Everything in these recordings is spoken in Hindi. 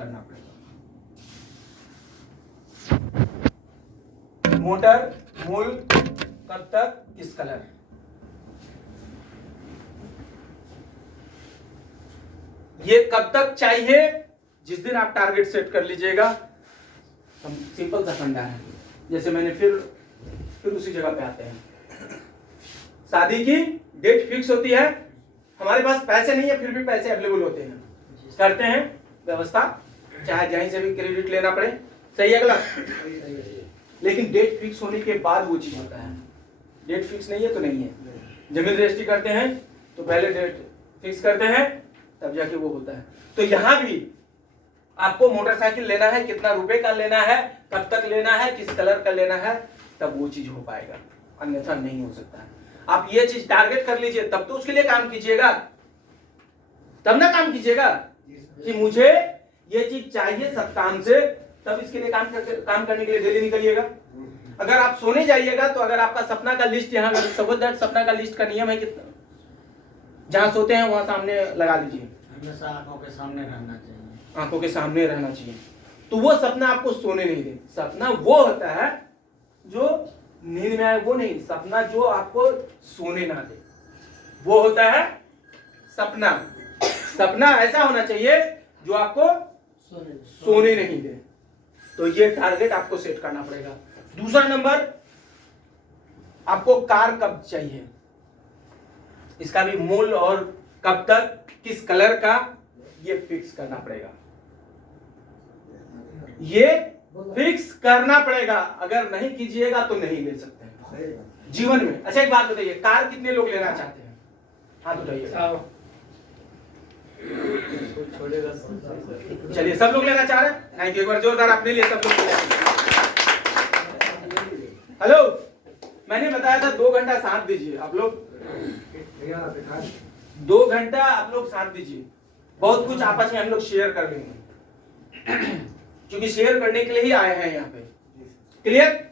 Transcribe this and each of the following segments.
करना पड़ेगा। मोटर मूल कब तक किस कलर, ये कब तक चाहिए जिस दिन आप टारगेट सेट कर लीजिएगा। सिंपल सा फंडा है, जैसे मैंने फिर उसी जगह पे आते हैं। शादी की डेट फिक्स होती है, हमारे पास पैसे नहीं है फिर भी पैसे अवेलेबल होते हैं, करते हैं व्यवस्था, चाहे जहीं से भी क्रेडिट लेना पड़े। सही है गलत? लेकिन डेट फिक्स होने के बाद वो चीज होता है। डेट फिक्स नहीं है तो नहीं है। जमीन रजिस्ट्री करते हैं तो पहले डेट फिक्स करते हैं, तब जाके वो होता है। तो यहां भी आपको मोटरसाइकिल लेना है, कितना रुपए का लेना है, कब तक लेना है, किस कलर का लेना है, तब वो चीज हो पाएगा, अन्यथा नहीं हो सकता है। आप ये चीज टारगेट कर लीजिए, तब तो उसके लिए काम कीजिएगा, तब ना काम कीजिएगा कि मुझे ये चीज चाहिए सप्ताह से, तब इसके लिए काम करने के लिए डेली निकलिएगा। अगर आप सोने जाइएगा तो अगर आपका सपना का लिस्ट यहाँ, सपोज दैट सपना का लिस्ट का नियम है कि जहां सोते हैं वहां सामने लगा लीजिए, हमेशा आंखों के सामने रहना चाहिए, आंखों के सामने रहना चाहिए। तो वो सपना आपको सोने नहीं दे। सपना वो होता है जो नींद में आए, वो नहीं, सपना जो आपको सोने ना दे, वो होता है सपना। सपना ऐसा होना चाहिए जो आपको सोने नहीं दे। तो ये टारगेट आपको सेट करना पड़ेगा। दूसरा नंबर, आपको कार कब चाहिए, इसका भी मूल और कब तक, किस कलर का, ये फिक्स करना पड़ेगा। ये फिक्स करना पड़ेगा, अगर नहीं कीजिएगा तो नहीं ले सकते हैं जीवन में। अच्छा एक बात बताइए, कार कितने लोग लेना चाहते हैं? हाथ उठाइए। चलिए सब लोग लेना चाह रहे हैं, थैंक यू। एक बार जोरदार अपने लिए सब लोग। हेलो, मैंने बताया था 2 घंटा साथ दीजिए आप लोग, 2 घंटा आप लोग साथ दीजिए। बहुत कुछ आपस में हम लोग शेयर कर लेंगे, क्योंकि शेयर करने के लिए ही आए हैं यहाँ पे। क्लियर?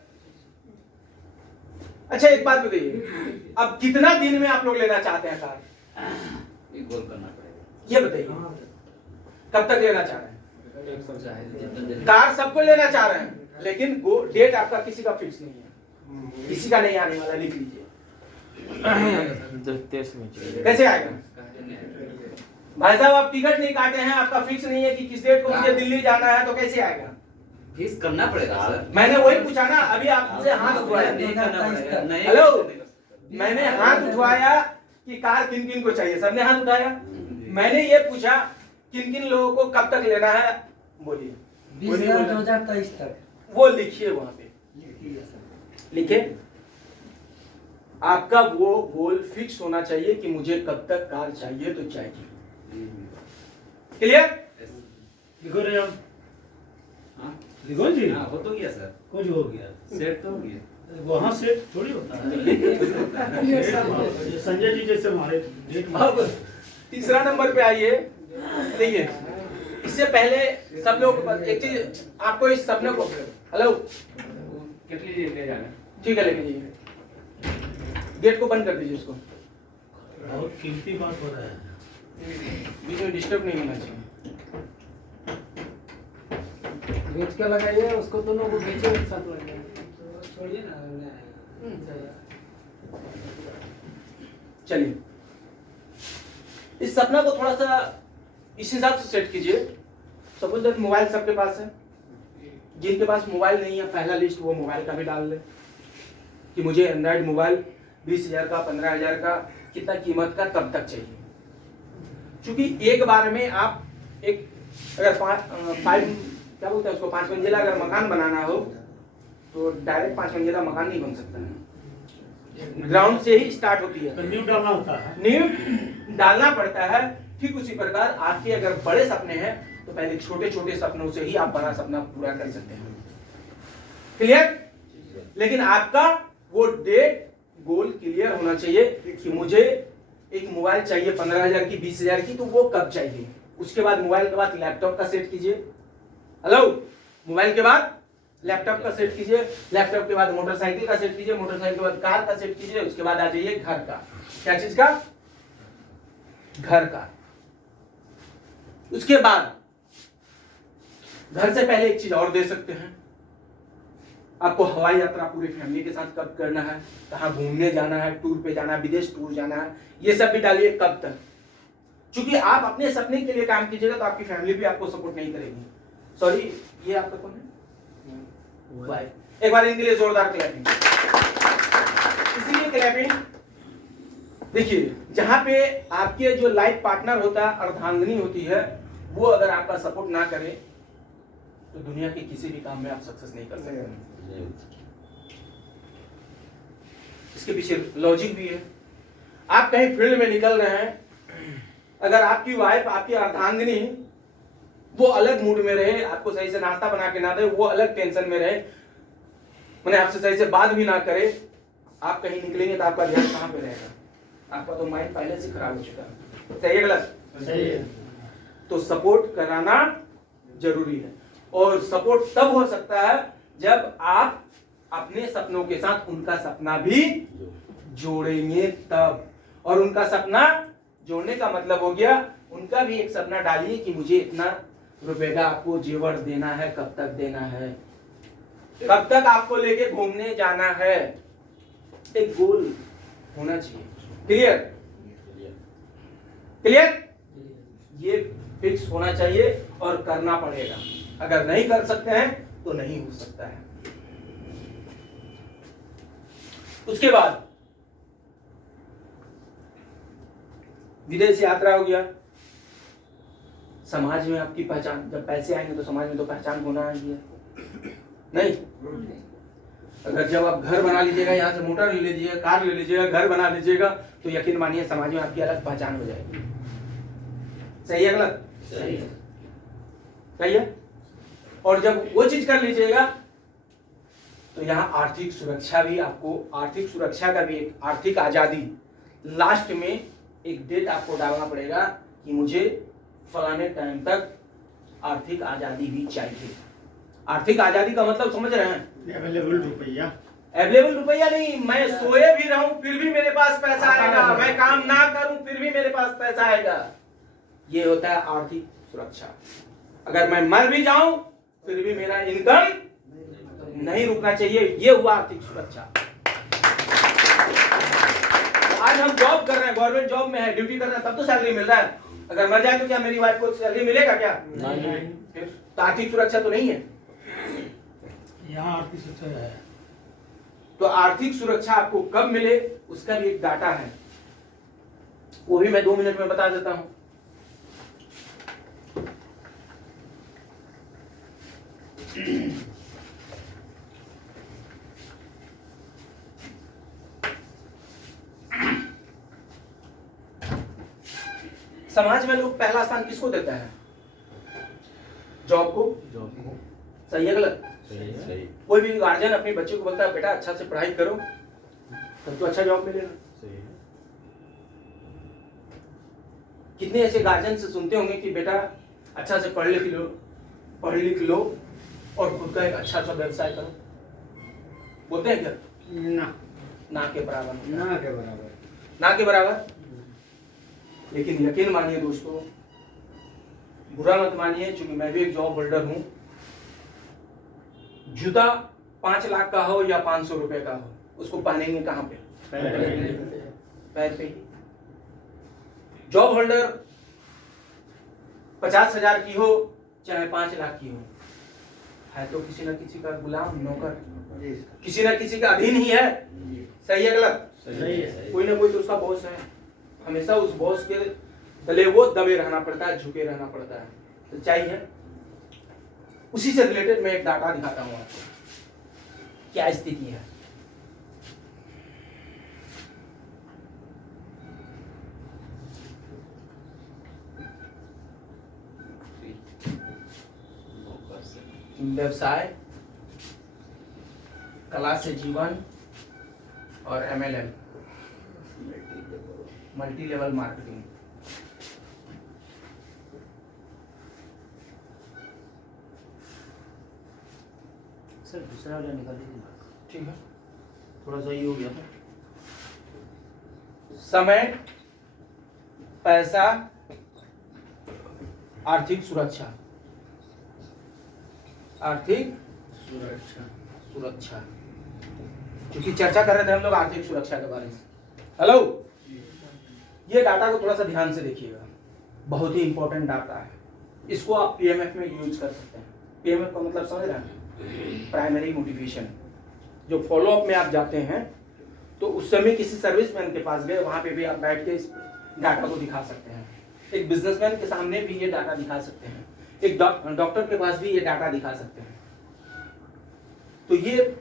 अच्छा एक बात बताइए, अब कितना दिन में आप लोग लेना चाहते हैं कार? गोल करना पड़ेगा। ये बताइए कब तक लेना चाह रहे हैं? कार सबको लेना चाह रहे हैं, लेकिन डेट आपका किसी का फिक्स नहीं है, किसी का नहीं आने वाला। लिख लीजिए। कैसे आएगा भाई साहब? आप टिकट नहीं काटे हैं, आपका फिक्स नहीं है कि किस डेट को मुझे दिल्ली जाना है, तो कैसे आएगा? फिक्स करना पड़ेगा सर। मैंने वही पूछा ना, अभी आपसे हाथ उठवाया। हेलो, मैंने हाथ उठवाया कि कार किन किन को चाहिए, सबने हाथ उठाया। मैंने ये पूछा किन किन लोगों को कब तक लेना है, बोलिए। 2023 तक। वो लिखिए वहां पे, लिखे। आपका वो गोल फिक्स होना चाहिए कि मुझे कब तक कार चाहिए तो चाहिए। क्लियर? लिखो रे हम। हाँ लिखो जी। हाँ, हो तो गया सर, कुछ हो गया, सेट तो हो गया। वहाँ से थोड़ी होता है। संजय जी जैसे हमारे अब तीसरा नंबर पे आइए। देखिए, इससे पहले सब लोग एक चीज आपको इस सपने को, हेलो कितनी ले जाना? ठीक है, लेके जाइए। गेट को बंद कर दीजिए, उसको बहुत कीमती बात हो रहा है, बीच में डिस्टर्ब नहीं होना चाहिए। बेच के लगाइए उसको, दोनों को बेचो एक साथ लगाइए। छोड़िए ना। चलिए, इस सपना को थोड़ा सा इस हिसाब से सेट कीजिए। सपोज दैट मोबाइल सबके पास है, जिनके पास मोबाइल नहीं है पहला लिस्ट वो मोबाइल का भी डाल ले कि मुझे एंड्रॉइड मोबाइल 20,000 का, 15,000 का, कितना कीमत का, कब तक चाहिए। क्योंकि एक बार में आप एक अगर 5 मंजिला अगर मकान बनाना हो तो डायरेक्ट 5 मंजिला मकान नहीं बन सकता है, ग्राउंड से ही स्टार्ट होती है, तो नींव डालना होता है, नींव डालना पड़ता है। ठीक उसी प्रकार आपके अगर बड़े सपने हैं तो पहले छोटे छोटे सपनों से ही आप बड़ा सपना पूरा कर सकते हैं। क्लियर? लेकिन आपका वो डेट गोल क्लियर होना चाहिए कि मुझे एक मोबाइल चाहिए 15,000 की, 20,000 की, तो वो कब चाहिए। उसके बाद मोबाइल के बाद लैपटॉप का सेट कीजिए। हेलो, मोबाइल के बाद लैपटॉप का सेट कीजिए, लैपटॉप के बाद मोटरसाइकिल का सेट कीजिए, मोटरसाइकिल के बाद कार का सेट कीजिए, उसके बाद आ जाइए घर का। क्या चीज का? घर का। उसके बाद घर से पहले एक चीज और दे सकते हैं, आपको हवाई यात्रा पूरी फैमिली के साथ कब करना है, कहाँ घूमने जाना है, टूर पे जाना है, विदेश टूर जाना है, ये सब भी डालिए कब तक। क्योंकि आप अपने सपने के लिए काम कीजिएगा तो आपकी फैमिली भी आपको सपोर्ट नहीं करेगी। सॉरी, ये आपका कौन है? भाई, एक बार इनके लिए जोरदार क्लैपिंग। इसीलिए क्लैपिंग, देखिए जहां पे आपके जो लाइफ पार्टनर होता है, अर्धांगिनी होती है, वो अगर आपका सपोर्ट ना करे तो दुनिया के किसी भी काम में आप सक्सेस नहीं कर सकते। इसके पीछे लॉजिक भी है। आप कहीं फील्ड में निकल रहे हैं, अगर आपकी वाइफ, आपकी अर्धांगिनी वो अलग मूड में रहे, आपको सही से नाश्ता बना के ना दे, वो अलग टेंशन में रहे, मैंने आपसे सही से बात भी ना करे, आप कहीं निकलेंगे तो आपका ध्यान कहाँ पे रहेगा? आपका तो माइंड पहले से खराब हो चुका है। सही है गलत? सही है। तो सपोर्ट कराना जरूरी है, और सपोर्ट तब हो सकता है जब आप अपने सपनों के साथ उनका सपना भी जोड़ेंगे तब। और उनका सपना जोड़ने का मतलब हो गया, उनका भी एक सपना डालिए कि मुझे इतना रुपए का आपको जेवर देना है, कब तक देना है, कब तक आपको लेके घूमने जाना है, एक गोल होना चाहिए। क्लियर? क्लियर? ये फिक्स होना चाहिए और करना पड़ेगा। अगर नहीं कर सकते हैं तो नहीं हो सकता है। उसके बाद विदेश यात्रा हो गया, समाज में आपकी पहचान, जब पैसे आएंगे तो समाज में तो पहचान होना है नहीं। अगर जब आप घर बना लीजिएगा, यहाँ से मोटर ले लीजिएगा, कार ले लीजिएगा, घर बना लीजिएगा, तो यकीन मानिए समाज में आपकी अलग पहचान हो जाएगी। सही है गलत? सही है। सही है। और जब वो चीज कर लीजिएगा तो यहाँ आर्थिक सुरक्षा भी, आपको आर्थिक सुरक्षा का भी एक आर्थिक आजादी, लास्ट में एक डेट आपको डालना पड़ेगा कि मुझे फलाने टाइम तक आर्थिक आजादी भी चाहिए। आर्थिक आजादी का मतलब समझ रहे हैं? अवेलेबल रुपया। अवेलेबल रुपया नहीं, मैं सोए भी रहूं फिर भी मेरे पास पैसा आएगा, मैं काम ना करूं फिर भी मेरे पास पैसा आएगा। ये होता है आर्थिक सुरक्षा। अगर मैं मर भी जाऊं फिर भी मेरा इनकम नहीं रुकना चाहिए, ये हुआ आर्थिक सुरक्षा। आज हम जॉब कर रहे हैं, गवर्नमेंट जॉब में है, ड्यूटी कर रहे हैं, तब तो सैलरी मिल रहा है। अगर मर जाए तो क्या मेरी वाइफ को सैलरी मिलेगा क्या? नहीं। फिर तो आर्थिक सुरक्षा तो नहीं है। यहाँ आर्थिक सुरक्षा है। तो आर्थिक सुरक्षा आपको कब मिले उसका भी एक डाटा है, वो भी मैं 2 मिनट में बता देता हूं। समाज में लोग पहला स्थान किसको देता है? जॉब को। सही है गलत? सही। कोई भी गार्जियन अपने बच्चे को बोलता है बेटा अच्छा से पढ़ाई करो तब तो अच्छा जॉब मिलेगा। सही है। कितने ऐसे गार्जियन से सुनते होंगे कि बेटा अच्छा से पढ़ लिख लो और खुद का एक अच्छा सा व्यवसाय करो, बोलते हैं क्या? ना, ना के बराबर। ना के बराबर। ना के बराबर। लेकिन यकीन मानिए दोस्तों, बुरा मत मानिए, क्योंकि मैं भी एक जॉब होल्डर हूं। जूता 5 लाख का हो या 500 रुपए का हो, उसको पहनेंगे कहां पे? पैर पे ही। जॉब होल्डर 50,000 की हो चाहे 5 लाख की हो, है तो किसी न किसी का गुलाम, नौकर, किसी न किसी का अधीन ही है। सही है गलत? सही है। कोई ना कोई तो उसका बॉस है, हमेशा उस बॉस के तले वो दबे रहना पड़ता है, झुके रहना पड़ता है। तो चाहिए उसी से रिलेटेड मैं एक डाटा दिखाता हूं आपको, क्या स्थिति है। व्यवसाय, कला से जीवन और MLM, multi level marketing. Sir दूसरा वाला निकाल दीजिए। ठीक है। थोड़ा सा ये हो गया था। समय, पैसा, आर्थिक सुरक्षा। आर्थिक सुरक्षा। सुरक्षा, क्योंकि चर्चा कर रहे थे हम लोग आर्थिक सुरक्षा के बारे में। हेलो, ये डाटा को थोड़ा सा ध्यान से देखिएगा, बहुत ही इंपॉर्टेंट डाटा है। इसको आप पीएमएफ में यूज कर सकते हैं। पीएमएफ का मतलब समझ रहे हैं? Primary motivation. जो फॉलोअप में आप जाते हैं तो उस समय किसी सर्विसमैन के पास गए, वहां पे भी आप बैठ के इस डाटा को दिखा सकते हैं। एक बिजनेसमैन के सामने भी ये डाटा दिखा सकते हैं, एक डॉक्टर के पास भी ये डाटा दिखा सकते हैं। तो ये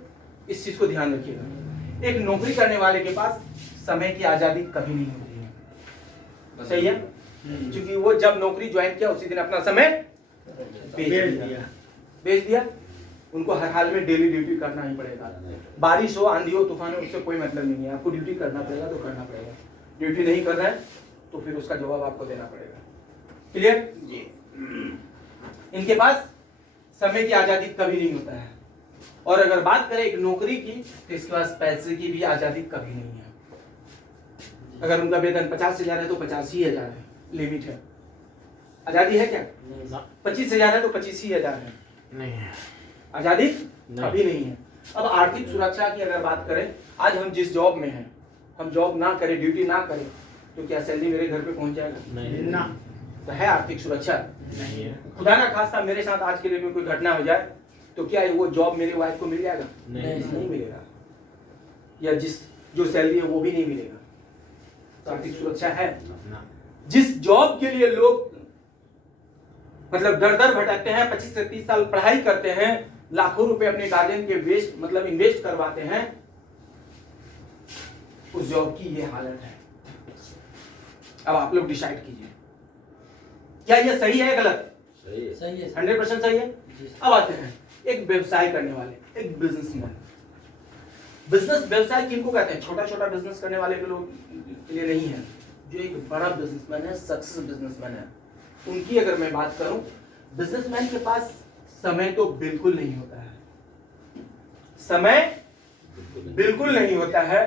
इस चीज को ध्यान रखिएगा। एक नौकरी करने वाले के पास समय की आजादी कभी नहीं होती है, सही है? क्योंकि वो जब नौकरी ज्वाइन किया उसी दिन अपना समय बेच दिया। उनको हर हाल में डेली ड्यूटी करना ही पड़ेगा। बारिश हो, आंधी हो, तूफान हो, उससे कोई मतलब नहीं है। आपको ड्यूटी करना पड़ेगा तो करना पड़ेगा। ड्यूटी नहीं कर रहा है तो फिर उसका जवाब आपको देना पड़ेगा। क्लियर? जी। इनके पास समय की आजादी कभी नहीं होता है। और अगर बात करें एक नौकरी की, तो इसके पास पैसे की भी आजादी कभी नहीं है। अगर उनका वेतन 50,000 है तो 85,000 है, लिमिट है। आजादी है क्या? 25,000 है तो 25,000 है, नहीं है, आजादी कभी नहीं है। अब आर्थिक सुरक्षा की अगर बात करें, आज हम जिस जॉब में हैं, हम जॉब ना करें, ड्यूटी ना करें, तो क्या सैलरी मेरे घर पे पहुंच जाएगा? नहीं ना, तो है आर्थिक सुरक्षा? नहीं है, खुदा ना खास्ता मेरे साथ आज के डेट में कोई घटना हो जाए तो क्या वो जॉब मेरी वाइफ को मिल जाएगा? नहीं मिलेगा। या जो सैलरी है वो भी नहीं मिलेगा। तो आर्थिक सुरक्षा है? जिस जॉब के लिए लोग मतलब दर दर भटकते हैं, 25 से 30 साल पढ़ाई करते हैं, लाखों रुपए अपने गार्जियन के इन्वेस्ट करवाते हैं, उस जॉब की ये हालत है। अब आप लोग डिसाइड कीजिए, क्या ये सही है गलत? सही है, 100% सही है। अब आते हैं एक व्यवसाय करने वाले, एक बिजनेसमैन। बिजनेस व्यवसाय किनको कहते हैं? छोटा छोटा बिजनेस करने वाले के लोग के लिए नहीं है। जो एक बड़ा बिजनेसमैन है, सक्सेस बिजनेसमैन है, उनकी अगर मैं बात करूं, बिजनेसमैन के पास समय तो बिल्कुल नहीं होता है। समय बिल्कुल नहीं होता है,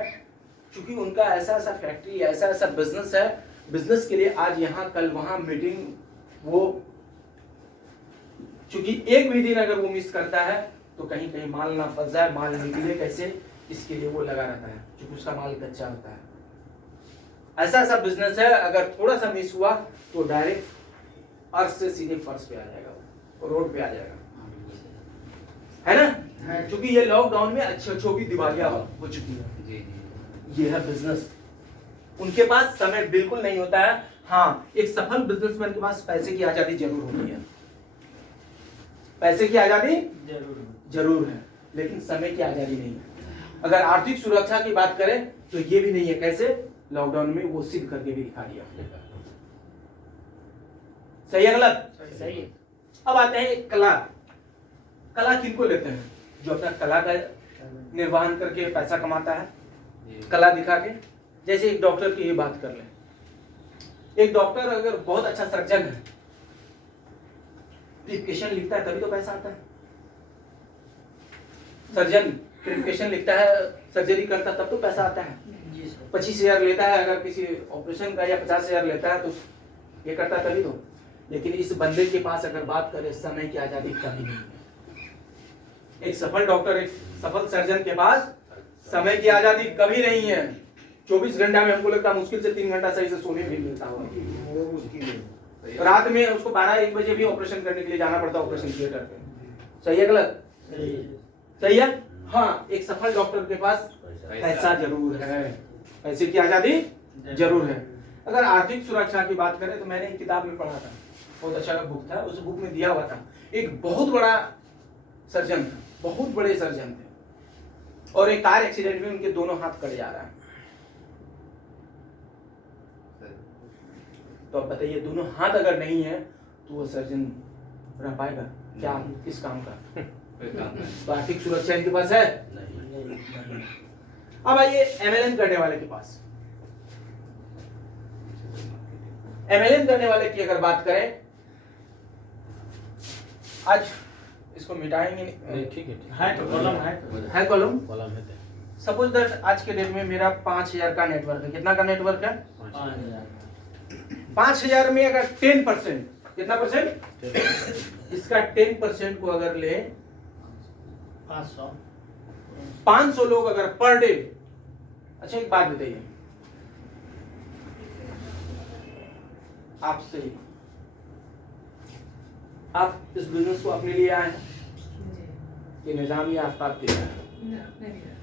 क्योंकि उनका ऐसा ऐसा फैक्ट्री, ऐसा ऐसा बिजनेस है, बिजनेस के लिए आज यहाँ कल वहां मीटिंग। वो क्योंकि एक भी दिन अगर वो मिस करता है तो कहीं कहीं माल ना फंस जाए, माल निकले कैसे, इसके लिए वो लगा रहता है, क्योंकि उसका माल कच्चा होता है। ऐसा ऐसा बिजनेस है, अगर थोड़ा सा मिस हुआ तो डायरेक्ट अर्थ से सीधे फर्श पे आ जाएगा, वो रोड पे आ जाएगा, है ना? क्योंकि ये लॉकडाउन में अच्छों की दिवालियां हो चुकी है। ये है बिजनेस। उनके पास समय बिल्कुल नहीं होता है। हाँ, एक सफल बिजनेसमैन के पास पैसे की आजादी जरूर होती है, पैसे की आजादी जरूर है, लेकिन समय की आजादी नहीं है। अगर आर्थिक सुरक्षा की बात करें तो ये भी नहीं है। कैसे? लॉकडाउन में वो सिद्ध करके भी दिखा दिया। सही है गलत? सही है। अब आते हैं एक कला। कला किनको लेते हैं? जो अपना कला का निर्वहन करके पैसा कमाता है, कला दिखा के। जैसे एक डॉक्टर की ही बात कर लें। एक डॉक्टर अगर बहुत अच्छा सर्जन है, प्रिस्क्रिप्शन लिखता है तभी तो पैसा आता है। सर्जन प्रिस्क्रिप्शन लिखता है, सर्जरी करता तब तो पैसा आता है। 25,000 लेता है अगर किसी ऑपरेशन का, या 50,000 लेता है तो ये करता तभी तो। लेकिन इस बंदे के पास अगर बात करें, समय की आजादी कभी नहीं है। एक सफल डॉक्टर, एक सफल सर्जन के पास समय की आजादी कभी नहीं है। 24 घंटा में हमको लगता है मुश्किल से 3 घंटा सही से सोने भी मिलता होगा। रात में उसको 12-1 बजे भी ऑपरेशन करने के लिए जाना पड़ता है ऑपरेशन थिएटर पे। सही है गलत? सही है। हाँ, एक सफल डॉक्टर के पास पैसा जरूर है, पैसे की आजादी जरूर है। अगर आर्थिक सुरक्षा की बात करें तो मैंने एक किताब में पढ़ा था, बहुत अच्छा बुक था। उस बुक में दिया हुआ था, एक बहुत बड़ा सर्जन था, बहुत बड़े सर्जन थे, और एक कार एक्सीडेंट में उनके दोनों हाथ कट जा रहा है। तो अब बताइए, दोनों हाथ अगर नहीं है तो वो सर्जन रह पाएगा क्या? किस काम का? तो आर्थिक सुरक्षा इनके पास है नहीं। अब आइए एमएलएम करने वाले के पास। एमएलएम करने वाले की अगर बात करें, आज इसको मिटाएंगे नहीं, ठीक है तो कॉलम है कॉलम। है। सपोज दैट आज के डेट में मेरा 5,000 का नेटवर्क है। कितना का नेटवर्क है? 5,000 में अगर 10%, कितना परसेंट? इसका 10% को अगर ले 500 500 लोग अगर पर डे। अच्छा एक बात बताइए आपसे, आप इस बिजनेस को अपने लिए आए हैं कि निजाम या आफ्ताब के लिए आए हैं?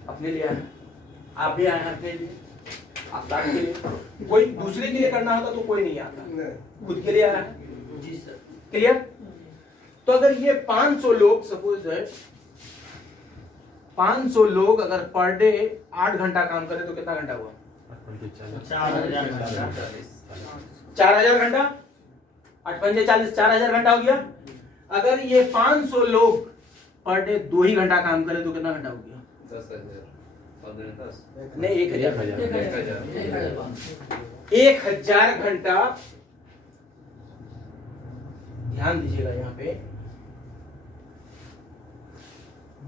अपने लिए आए हैं। आप भी आए हैं अपने लिए, आफ्ताब के लिए। कोई दूसरे के लिए करना होता तो कोई नहीं आता, खुद के लिए आया है। जी सर। क्लियर? तो अगर ये 500 लोग सपोज है, 500 लोग अगर पर डे 8 घंटा काम करे तो कितना घंटा हुआ? 4000 घंटा। 8 पंजे 40, 4000 घंटा हो गया। अगर ये 500 लोग पर डे 2 ही घंटा काम करे तो कितना घंटा हो गया? 10,000 और 10 नहीं 1000। 1,000 1000 घंटा। ध्यान दीजिएगा यहाँ पे,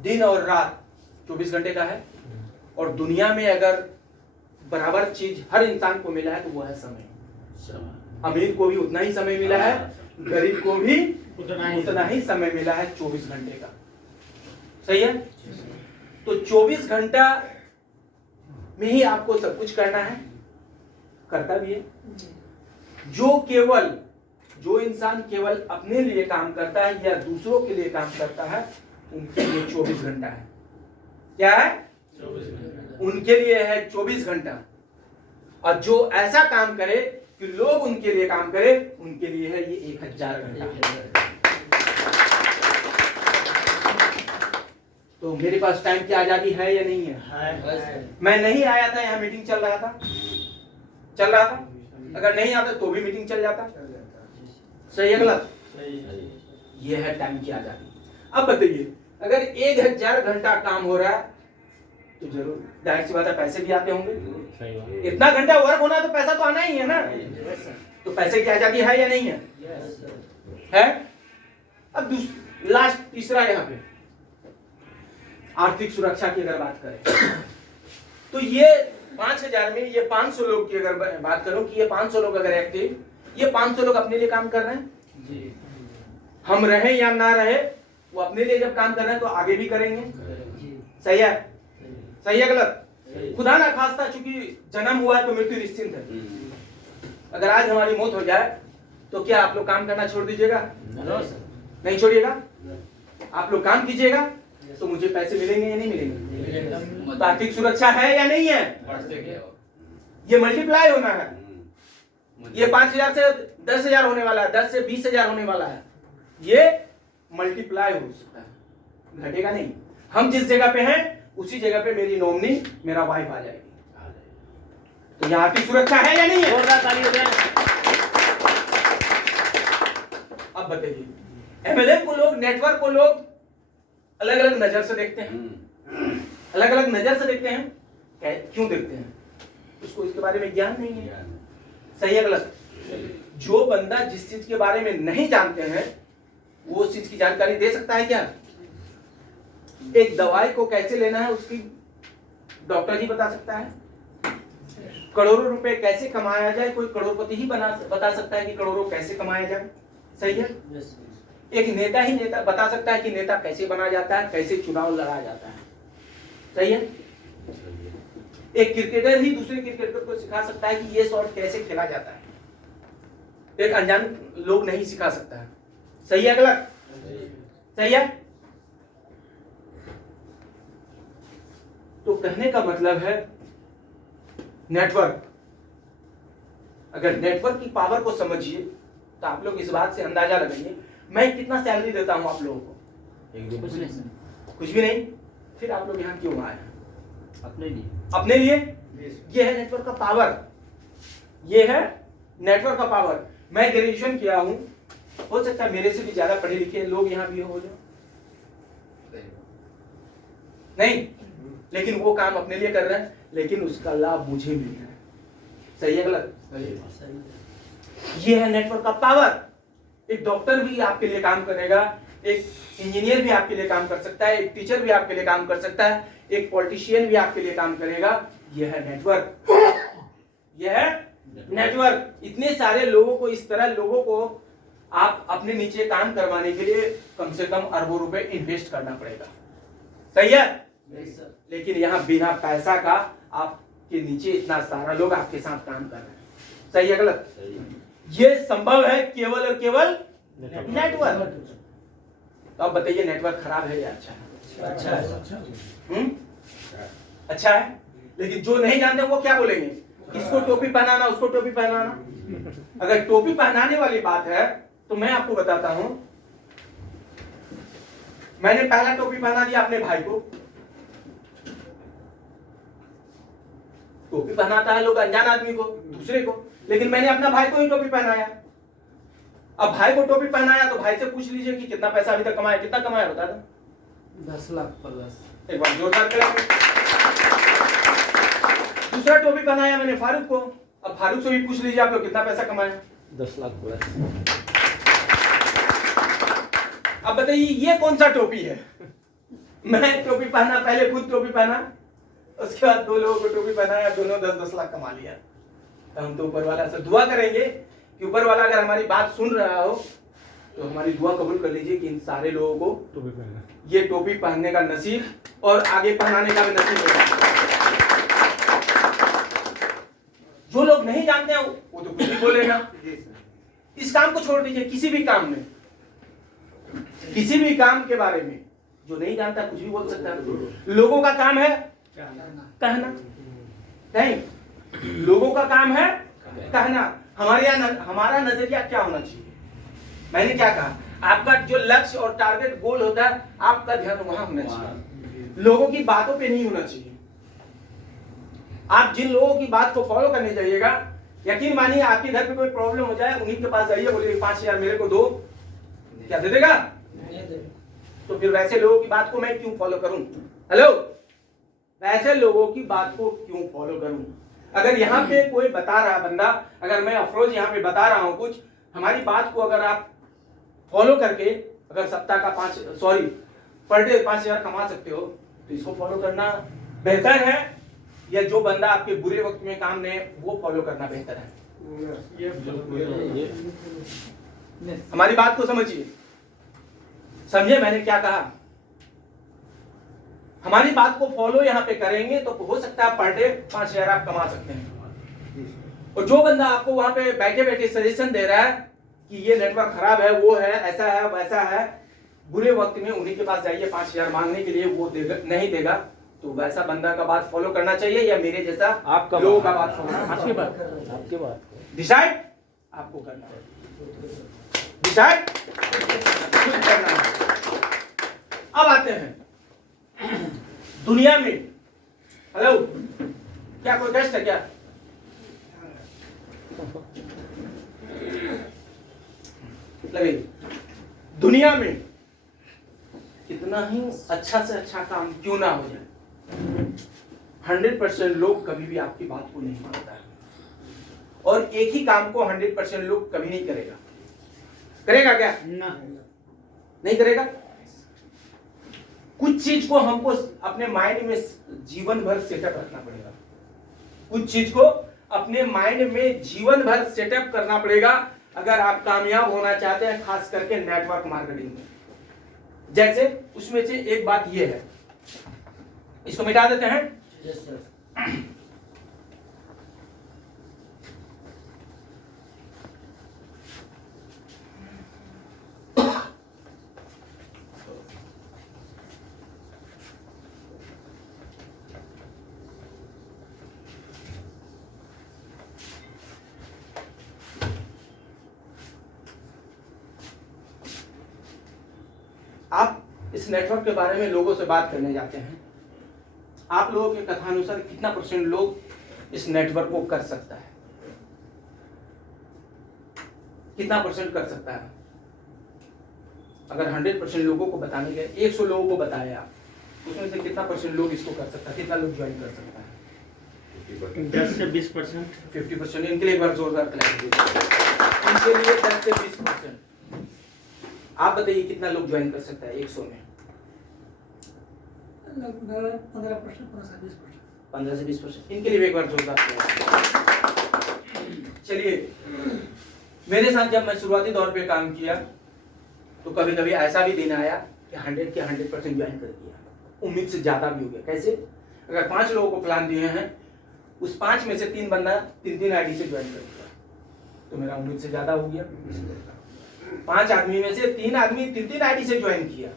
दिन और रात 24 घंटे का है। और दुनिया में अगर बराबर चीज हर इंसान को मिला है तो वो है समय। अमीर को भी उतना ही समय मिला है, गरीब को भी उतना ही समय मिला है, 24 घंटे का। सही है? तो 24 घंटा में ही आपको सब कुछ करना है, करता भी है। जो इंसान केवल अपने लिए काम करता है या दूसरों के लिए काम करता है, उनके लिए 24 घंटा है। क्या है? 24 घंटा। उनके लिए है 24 घंटा। और जो ऐसा काम करे कि लोग उनके लिए काम करे, उनके लिए है ये 1000 घंटा। तो मेरे पास टाइम की आजादी है या नहीं है? मैं नहीं आया था, यहाँ मीटिंग चल रहा था। अगर नहीं आता तो भी मीटिंग चल जाता। सही है गलत? ये है टाइम की आजादी। अब बताइए, अगर 1000 घंटा काम हो रहा है तो जरूर जाहिर सी बात है पैसे भी आते होंगे। इतना घंटा वर्क होना तो पैसा तो आना ही है ना। तो पैसे की आजादी है या नहीं है? है। अब लास्ट तीसरा यहाँ पे आर्थिक सुरक्षा की अगर बात करें तो ये 5000 में ये 500 लोग की अगर बात करूं कि ये 500 लोग अगर एक्टिव, ये 500 लोग अपने लिए काम कर रहे हैं जी। हम रहे या ना रहे, वो अपने लिए जब काम कर रहे हैं तो आगे भी करेंगे। सही है? सही है गलत? खुदा ना खास्ता चूंकि जन्म हुआ है तो मृत्यु निश्चिंत है। अगर आज हमारी मौत हो जाए तो क्या आप लोग काम करना छोड़ दीजिएगा? नहीं छोड़िएगा। आप लोग काम कीजिएगा तो मुझे पैसे मिलेंगे या नहीं मिलेंगे? तो आर्थिक सुरक्षा है या नहीं है? ये मल्टीप्लाई होना है। ये 5000 से 10,000 होने वाला है, 10 से 20,000 होने वाला है। ये मल्टीप्लाई हो सकता है, घटेगा नहीं। हम जिस जगह पे हैं उसी जगह पे मेरी नॉमिनी, मेरा वाइफ आ जाएगी। तो यहाँ आर्थिक सुरक्षा है या नहीं है? अब बताइए, एमएलएम को लोग, नेटवर्क को लोग अलग अलग नजर से देखते हैं। अलग अलग नजर से देखते हैं। क्यों देखते हैं? उसको इसके बारे में ज्ञान नहीं है। सही है गलत? जो बंदा जिस चीज के बारे में नहीं जानते हैं वो उस चीज की जानकारी दे सकता है क्या? एक दवाई को कैसे लेना है उसकी डॉक्टर ही बता सकता है। करोड़ों रुपए कैसे कमाया जाए कोई करोड़पति ही बता सकता है कि करोड़ों कैसे कमाया जाए। सही है? एक नेता ही बता सकता है कि नेता कैसे बना जाता है, कैसे चुनाव लड़ा जाता है। सही है? एक क्रिकेटर ही दूसरे क्रिकेटर को सिखा सकता है कि ये शॉट कैसे खेला जाता है। एक अनजान लोग नहीं सिखा सकता है। सही है गलत? सही है? तो कहने का मतलब है नेटवर्क। अगर नेटवर्क की पावर को समझिए तो आप लोग इस बात से अंदाजा लगाइए, मैं कितना सैलरी देता हूं आप लोगों को? कुछ भी नहीं। फिर आप लोग यहाँ क्यों आए हैं? अपने लिए। ये है नेटवर्क का पावर। ये है नेटवर्क का पावर। मैं ग्रेजुएशन किया हूं, हो सकता है मेरे से भी ज्यादा पढ़े लिखे लोग यहाँ भी हो जाओ, नहीं, लेकिन वो काम अपने लिए कर रहे हैं, लेकिन उसका लाभ मुझे मिल रहा है। सही है गलत? ये है नेटवर्क का पावर। एक डॉक्टर भी आपके लिए काम करेगा, एक इंजीनियर भी आपके लिए काम कर सकता है, एक टीचर भी आपके लिए काम कर सकता है, एक पॉलिटिशियन भी आपके लिए काम करेगा। यह है नेटवर्क। यह है नेटवर्क। इतने सारे लोगों को, इस तरह लोगों को आप अपने नीचे काम करवाने के लिए कम से कम अरबों रुपए इन्वेस्ट करना पड़ेगा। सही है? Yes sir. लेकिन यहाँ बिना पैसा का आपके नीचे इतना सारा लोग आपके साथ काम कर रहे हैं। सही है गलत? ये संभव है केवल और केवल नेटवर्क। तो अब बताइए नेटवर्क खराब है या अच्छा है? अच्छा है। हम्म? अच्छा है। लेकिन जो नहीं जानते वो क्या बोलेंगे? इसको टोपी पहनाना, उसको टोपी पहनाना। अगर टोपी पहनाने वाली बात है तो मैं आपको बताता हूं, मैंने पहला टोपी पहना दिया अपने भाई को। टोपी पहनाता है लोग अनजान आदमी को, दूसरे को, लेकिन मैंने अपना भाई को ही टोपी पहनाया। अब भाई को टोपी पहनाया तो भाई से पूछ लीजिए कि कितना पैसा अभी तक कमाया, कितना कमाया बता दो। 10 लाख प्लस। एक बार जोरदार क्लैप। दूसरा टोपी पहनाया मैंने फारूक को। अब फारूक से भी पूछ लीजिए आप लोग कितना पैसा कमाया। 10 लाख प्लस। अब बताइए ये कौन सा टोपी है? मैं टोपी पहना, पहले खुद टोपी पहना, उसके बाद दो लोगों को टोपी पहनाया, दोनों 10-10 लाख कमा लिया। तो हम तो ऊपर वाला से दुआ करेंगे कि ऊपर वाला अगर हमारी बात सुन रहा हो तो हमारी दुआ कबूल कर लीजिए कि इन सारे लोगों को ये टोपी पहनने का नसीब और आगे पहनाने का भी नसीब होगा। जो लोग नहीं जानते हैं वो तो कुछ भी बोलेगा। इस काम को छोड़ दीजिए। किसी भी काम में, किसी भी काम के बारे में जो नहीं जानता कुछ भी बोल सकता है। लोगों का काम है कहना, नहीं, लोगों का काम है कहना। हमारे यहाँ हमारा नजरिया क्या होना चाहिए? मैंने क्या कहा? आपका जो लक्ष्य और टारगेट गोल होता है आपका ध्यान वहां होना चाहिए, लोगों की बातों पे नहीं होना चाहिए। आप जिन लोगों की बात को फॉलो करने जाइएगा, यकीन मानिए आपके घर पे कोई प्रॉब्लम हो जाए, उन्हीं के पास जाइए, बोलिए 5,000 मेरे को दो, क्या दे देगा? तो फिर वैसे लोगों की बात को मैं क्यों फॉलो करूं? हेलो, वैसे लोगों की बात को क्यों फॉलो करूं? अगर यहाँ पे कोई बता रहा बंदा, अगर मैं अफरोज यहाँ पे बता रहा हूँ कुछ, हमारी बात को अगर आप फॉलो करके अगर सप्ताह का पर डे 5,000 कमा सकते हो तो इसको फॉलो करना बेहतर है, या जो बंदा आपके बुरे वक्त में काम नहीं वो फॉलो करना बेहतर है? हमारी बात को समझिए, समझे मैंने क्या कहा? हमारी बात को फॉलो यहाँ पे करेंगे तो हो सकता है पर डे 5,000 आप कमा सकते हैं। और जो बंदा आपको वहां पे बैठे बैठे सजेशन दे रहा है कि ये नेटवर्क खराब है, वो है, ऐसा है, वैसा है, बुरे वक्त में उन्हीं के पास जाइए 5,000 मांगने के लिए, वो देगा नहीं देगा, तो वैसा बंदा का बात फॉलो करना चाहिए या मेरे जैसा आपका लोगों का बात फॉलो? आपकी बात डिसाइड आपको करना है, डिसाइड खुद करना है। अब आते हैं दुनिया में। हेलो, क्या कोई गेस्ट है क्या? लगे दुनिया में कितना ही अच्छा से अच्छा काम क्यों ना हो जाए, 100% लोग कभी भी आपकी बात को नहीं मानता है। और एक ही काम को 100% लोग कभी नहीं करेगा। करेगा क्या? नहीं करेगा। कुछ चीज को हमको अपने माइंड में जीवन भर सेटअप रखना पड़ेगा। कुछ चीज को अपने माइंड में जीवन भर सेटअप करना पड़ेगा अगर आप कामयाब होना चाहते हैं, खास करके नेटवर्क मार्केटिंग में। जैसे उसमें से एक बात यह है, इसको मिटा देते हैं। Yes sir. आप इस नेटवर्क के बारे में लोगों से बात करने जाते हैं, आप लोगों के कथानुसार कितना % लोग इस नेटवर्क को कर सकता है? कितना % कर सकता है? अगर 100% लोगों को बताने गए, 100 लोगों को बताया आप, उसमें से कितना % लोग इसको कर सकता है? कितना लोग ज्वाइन कर सकता है? 10 से 20%। 50%। इनके लिए एक बार जोरदार क्लैप दीजिए। इनके लिए 10 से 20%। आप बताइए कितना लोग ज्वाइन कर सकता है 100 में? लगभग 15%, 15 से 20%। इनके लिए भी एक बार जोरदार चलिए, मेरे साथ जब मैं शुरुआती दौर पे काम किया तो कभी कभी ऐसा भी दिन आया कि 100 के 100% ज्वाइन कर दिया, उम्मीद से ज़्यादा भी हो गया। कैसे? अगर 5 लोगों को प्लान दिए हैं, उस 5 में से 3 बंदा 3 आईडी से ज्वाइन कर दिया, तो मेरा उम्मीद से ज़्यादा हो गया। 5 आदमी में से 3 आदमी 3 आईडी से ज्वाइन किया,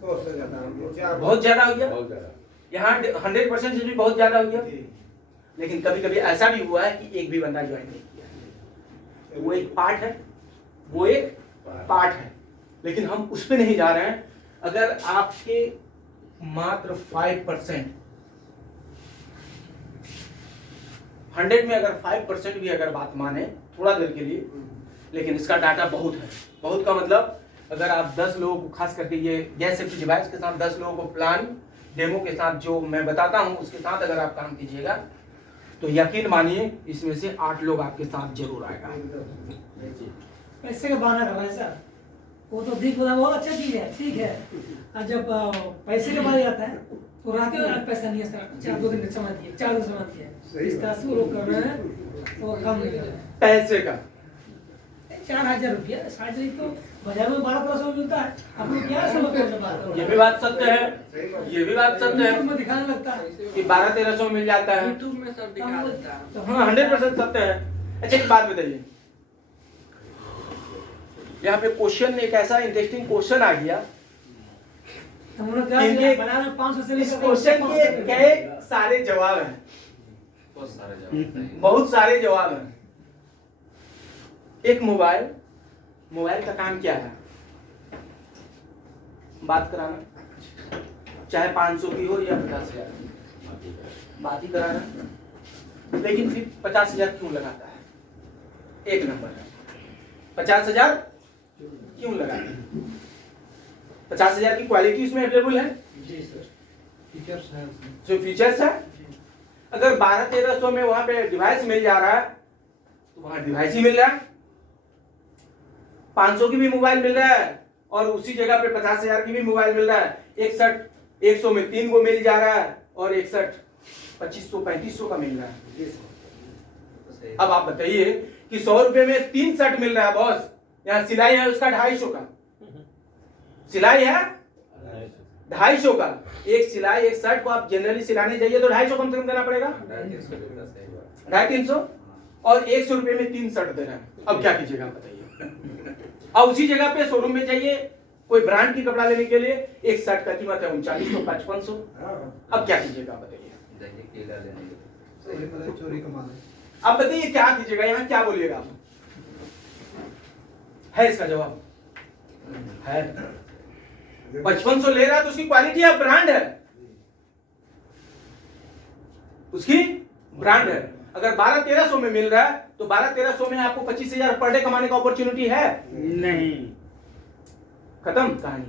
बहुत ज़्यादा हो गया। बहुत ज़्यादा। यहाँ 100% से भी बहुत ज़्यादा हो गया। लेकिन कभी कभी ऐसा भी हुआ है कि एक भी बंदा ज्वाइन नहीं किया, वो एक पार्ट है, वो एक पार्ट है। लेकिन हम उस पर नहीं जा रहे हैं। अगर आपके मात्र 5%, 100 में अगर 5% भी अगर बात माने थोड़ा देर के लिए, लेकिन इसका डाटा बहुत है। बहुत का मतलब अगर आप 10 लोगों को, खास करके ये गैस सेफ्टी डिवाइस के साथ 10 लोगों को प्लान डेमो के साथ जो मैं बताता हूं उसके साथ अगर आप काम कीजिएगा तो यकीन मानिए इसमें से 8 लोग आपके साथ जरूर आएगा। पैसे का बहाना कर रहा है सर, वो तो दिख रहा बहुत अच्छा चीज है, ठीक है। और जब पैसे का बारे आता है तो रात में पैसा नहीं है सर, 4 दिन समय दिए, 4 दिन समय दिए, इस तरह से वो लोग कर रहे हैं तो काम नहीं कर रहे हैं। पैसे का 4000 रुपया, 60 तो बाजार में 1200 मिलता है, आप लोग क्या समझते हो? ये भी बात सत्य है, ये भी बात सत्य है में दिखाने लगता है कि 1200-1300 मिल जाता है। यूट्यूब में सब दिखा देता है। तो हाँ 100% सत्य है। अच्छा एक बात बताइए, यहाँ पे क्वेश्चन एक ऐसा इंटरेस्टिंग क्वेश्चन आ गया, हम लोग क्या इनके- बाजार में 500 से इस लेकर क्वेश्चन के कई सारे जवाब हैं, बहुत सारे जवाब हैं। बहुत सारे जवाब हैं। एक मोबाइल का काम क्या है? बात कराना, चाहे 500 की हो या 50,000 की, बात ही कराना। लेकिन फिर 50,000 क्यों लगाता है? एक नंबर है, 50,000 क्यों लगाता है? 50,000 की क्वालिटी उसमें अवेलेबल है, जी सर, फीचर्स है उसमें। जो फीचर्स है। अगर 1200-1300 में वहां पे डिवाइस मिल जा रहा है तो वहां डिवाइस ही मिल रहा है, 500 की भी मोबाइल मिल रहा है और उसी जगह पे 50,000 की भी मोबाइल मिल रहा है। 100 में 3 को मिल जा रहा है और 2500 का मिल रहा है। अब आप बताइए कि 100 रुपए में 3 शर्ट मिल रहा है बॉस, यहाँ सिलाई है उसका 250 का, सिलाई है 250 का। एक सिलाई एक शर्ट को आप जनरली सिलाने जाइए तो 250 कम से कम देना पड़ेगा, 250-300, और 100 रुपए में 3 शर्ट दे रहे हैं। अब क्या कीजिएगा बताइए। अब उसी जगह पे शोरूम में जाइए कोई ब्रांड की कपड़ा लेने के लिए, एक शर्ट का कीमत है 3900-5500। अब क्या कीजिएगा बताइए। जाइए केला लेने के लिए। चोरी का माल है। अब बताइए क्या कीजिएगा, यहाँ क्या बोलिएगा आप? है इसका जवाब? है 5500 ले रहा है तो उसकी क्वालिटी है, ब्रांड है, उसकी ब्रांड है। अगर 1200-1300 में मिल रहा है तो 1200-1300 में आपको 25,000 पर डे कमाने का अपॉर्चुनिटी है? नहीं। खत्म कहानी।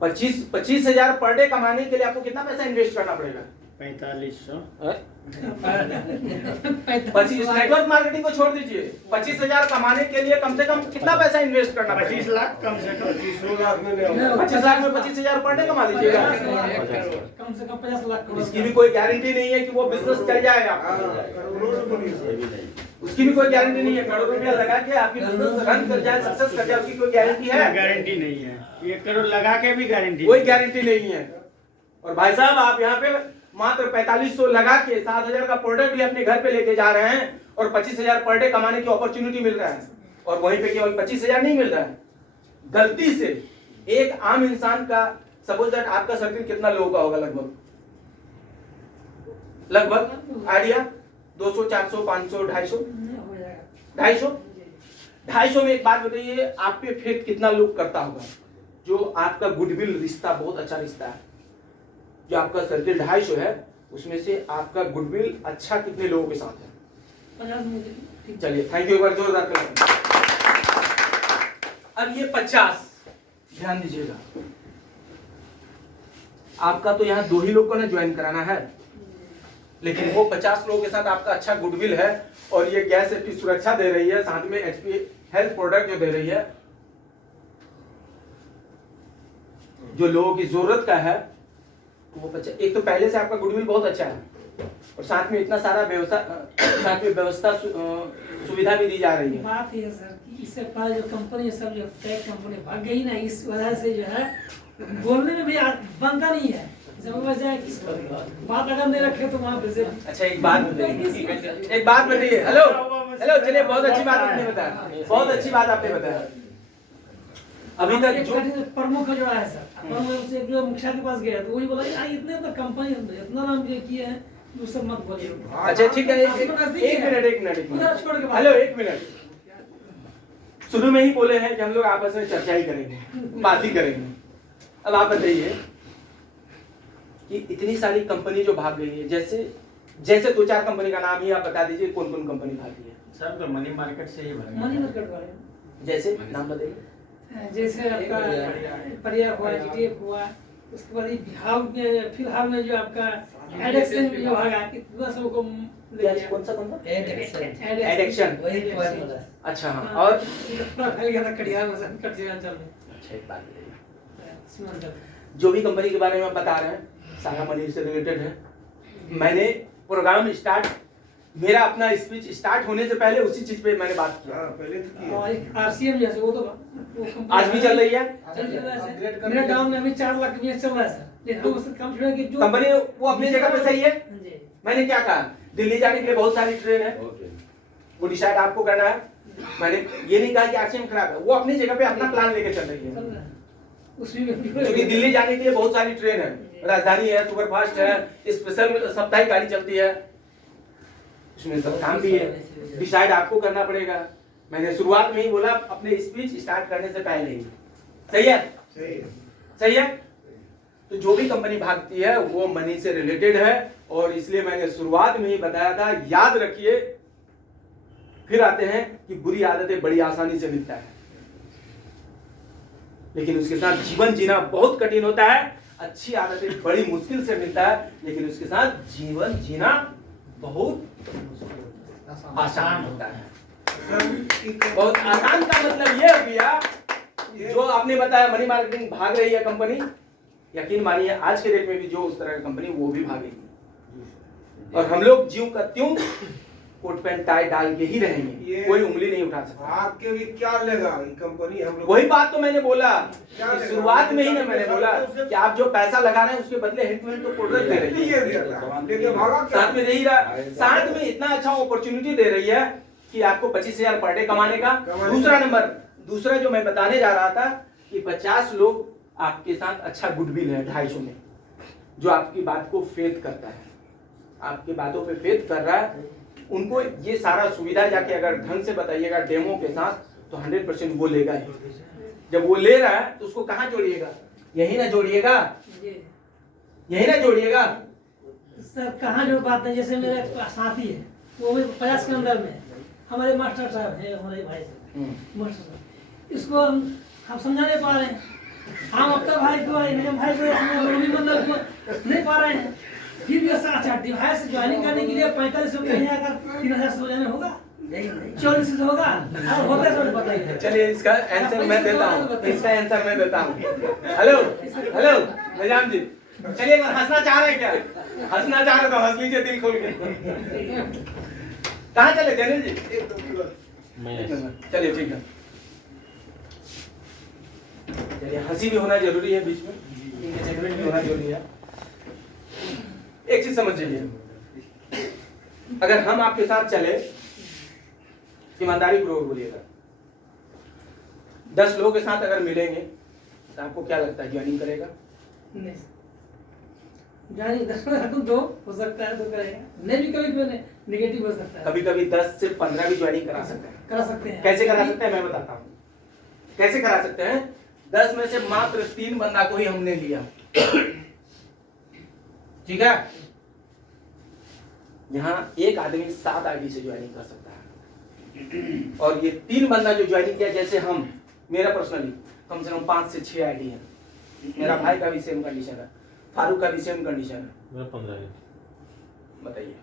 25,000 पर डे कमाने के लिए आपको कितना पैसा इन्वेस्ट करना पड़ेगा? 4500। 25 नेटवर्क मार्केटिंग को छोड़ दीजिए, 25,000 कमाने के लिए कम से कम कितना पैसा इन्वेस्ट करना पड़ेगा? 25 लाख कम से कम। 25 लाख में 25,000 पर डे कमा लीजिएगा। कम से कम 50 लाख करोड़। इसकी भी कोई गारंटी नहीं है कि वो बिजनेस चल जाएगा, उसकी भी कोई गारंटी नहीं है। करोड़ रुपया लगा के आपकी बिजनेस रन कर जाए, सक्सेस कर जाए, उसकी कोई गारंटी है? गारंटी नहीं है। 1 करोड़ लगा के भी गारंटी कोई गारंटी नहीं है। और भाई साहब आप यहाँ पे मात्र 4500 लगा के 7,000 का प्रोडक्ट भी अपने घर पे लेके जा रहे हैं और 25,000 पर डे कमाने की अपॉर्चुनिटी मिल रहा है, और वहीं पे केवल 25,000 नहीं मिल रहा है। गलती से एक आम इंसान का, सपोज दैट आपका सर्किल कितना लोगों का होगा? लगभग आइडिया 200, 400, 500, 250, हो जाएगा 250 में एक बात बताइए, आप पे फेथ कितना लोग करता होगा? जो आपका गुडविल रिश्ता बहुत अच्छा रिश्ता है, जो आपका सर्किल 250 है उसमें से आपका गुडविल अच्छा कितने लोगों के साथ है? 50 में ठीक। चलिए थैंक यू, एक बार जोरदार ताली। अब ये 50 ध्यान दीजिएगा, आपका तो यहाँ 2 ही लोग को ना ज्वाइन कराना है, लेकिन वो 50 लोगों के साथ आपका अच्छा गुडविल है और ये गैस सेफ्टी सुरक्षा दे रही है, साथ में एचपी हेल्थ प्रोडक्ट जो दे रही है, जो लोगों की जरूरत का है, तो वो 50। एक तो पहले से आपका गुडविल बहुत अच्छा है और साथ में इतना सारा व्यवस्था सुविधा भी दी जा रही है। बात ये है सर कि इससे पहले जो कंपनी सब जो टेक कंपनी भाग गई ना, इस वजह से जो है बोलने में भी बनता नहीं है। जब वजह है किस बात अगर नहीं रखे तो वहाँ पे से अच्छा एक बात बताइए। हेलो हेलो, चलिए बहुत अच्छी बात आपने बताया, बहुत अच्छी बात आपने बताया। अभी तक जो प्रमुख जो है सर, प्रमुख से जो मुखिया के पास गया तो वही बोला यार इतने तो कंपनी इतना नाम किए हैं, वो सब मत बोलिए। अच्छा ठीक है, एक मिनट छोड़ के हेलो एक मिनट। शुरू में ही बोले हैं कि हम लोग आपस में चर्चा ही करेंगे, बात ही करेंगे। अब आप बताइए कि इतनी सारी कंपनी जो भाग गई है, जैसे 2-4 कंपनी का नाम ही आप बता दीजिए, कौन कौन कंपनी भागी है? सर तो मनी मार्केट से ही भागे। मनी मार्केट वाले जैसे नाम बताइए। जैसे आपका परिया हुआ, जीटीएफ हुआ, उसके बाद ये फिलहाल में जो आपका एडेक्शन जो भागा कितना सबको कौन सा एडेक्शन अच्छा हाँ, और फैल गया था कटिहार में, कटिहार अंचल में। अच्छा एक बात बताइए, सीमांचल जो भी कंपनी के बारे में आप बता रहे हैं सारा मनी से रिलेटेड है। मैंने प्रोग्राम स्टार्ट, मेरा अपना स्पीच स्टार्ट होने से पहले उसी चीज पे मैंने बात किया। पहले तो किया। और एक आरसीएम जैसे वो कंपनी आज भी चल रही है चल रहा है। मेरे गांव में अभी 4 लाख में चल रहा है सर, लेकिन हम उससे कम छोड़े कि जो कंपनी वो अपनी जगह पे सही है। जी। मैंने क्या कहा, दिल्ली जाने के लिए बहुत सारी ट्रेन है, वो डिसाइड आपको करना है। मैंने ये नहीं कहा कि आरसीएम खराब है, वो अपनी जगह पे अपना प्लान लेके चल रही चल है। रहा है। उसमें क्योंकि दिल्ली जाने के लिए बहुत सारी ट्रेन है, राजधानी है, सुपरफास्ट है, स्पेशल साप्ताहिक गाड़ी चलती है, उसमें सब काम भी है, डिसाइड आपको करना पड़ेगा। मैंने शुरुआत में ही बोला अपने स्पीच स्टार्ट करने से पहले ही। सही है? सही है। तो जो भी कंपनी भागती है वो मनी से रिलेटेड है, और इसलिए मैंने शुरुआत में ही बताया था, याद रखिए। फिर आते हैं कि बुरी आदतें बड़ी आसानी से मिलता है, लेकिन उसके साथ जीवन जीना बहुत कठिन होता है। अच्छी आदतें बड़ी मुश्किल से मिलता है, लेकिन उसके साथ जीवन जीना बहुत आसान होता है। बहुत आसान का मतलब ये हो गया, जो आपने बताया मनी मार्केटिंग भाग रही है कंपनी, यकीन मानिए आज के डेट में भी जो उस तरह की कंपनी वो भी भागेगी, और हम लोग ज्यों का त्यों कोट पैंट टाई डाल के ही रहेंगे, कोई उंगली नहीं उठा सकता। आपके भी क्या लेगा ये कंपनी हम लोग? वही बात तो मैंने बोला क्या कि लेगा? शुरुआत में ही ना मैंने बोला कि आप जो पैसा लगा रहे हैं उसके बदले हेड टू हेड तो प्रोडक्ट दे रही है, लेके भागा क्या? साथ में दे ही रहा, साथ में इतना अच्छा अपॉर्चुनिटी दे रही है कि आपको 25,000 पर डे कमाने का। दूसरा जो मैं बताने जा रहा था कि 50 लोग आपके साथ अच्छा गुडविल है 250 में, जो आपकी बात को फेथ करता है, आपकी बातों पे फेथ कर रहा है, उनको ये सारा सुविधा जाके अगर ढंग से बताइएगा डेमो के साथ, तो 100% वो लेगा ही। जब वो ले रहा है तो उसको कहाँ जोड़िएगा? यही ना जोड़िएगा, यही ना जोड़िएगा। सर कहाँ जो बात है, जैसे मेरा एक साथी है वो भी 50 के अंदर में है, हमारे मास्टर साहब है, हमारे भाई मास्टर साहब, इसको हम समझा नहीं पा रहे हैं। हम आपका भाई को भाई को मतलब नहीं पा रहे हैं, फिर भी अच्छा डिवाइस ज्वाइनिंग करने के लिए 4500 कहीं अगर 3000 में होगा, 4400 होगा, और होगा तो बताइए। चलिए इसका आंसर मैं देता हूँ, इसका आंसर मैं देता हूँ। हेलो हेलो निजाम जी, चलिए एक बार हंसना चाह रहे हैं क्या? हंसना चाह रहे तो हंस लीजिए दिल खोल के। कहाँ चले जैनिल जी? चलिए ठीक है, चलिए हंसी भी होना जरूरी है, बीच में एंटरटेनमेंट भी होना जरूरी है। एक चीज समझिए, अगर हम आपके साथ चले, ईमानदारी पूर्वक बोलिएगा, 10 लोगों के साथ अगर मिलेंगे तो आपको क्या लगता है ज्वाइनिंग करेगा? नहीं जानी 10 को 2 हो सकता है, 2 करेगा, नहीं भी कभी नेगेटिव हो सकता है। कभी कभी 10 से 15 भी ज्वाइनिंग करा सकते हैं। करा सकते हैं। कैसे करा सकते हैं मैं बताता हूँ, कैसे करा सकते हैं। 10 में से मात्र 3 बंदा को ही हमने लिया, ठीक है। यहाँ एक आदमी 7 आईडी से ज्वाइनिंग कर सकता है, और ये 3 बंदा जो ज्वाइनिंग किया, जैसे हम, मेरा पर्सनली कम से कम 5 से 6 आईडी है, मेरा भाई का भी सेम कंडीशन है, फारूक का भी सेम कंडीशन है, मेरा 15 है। बताइए।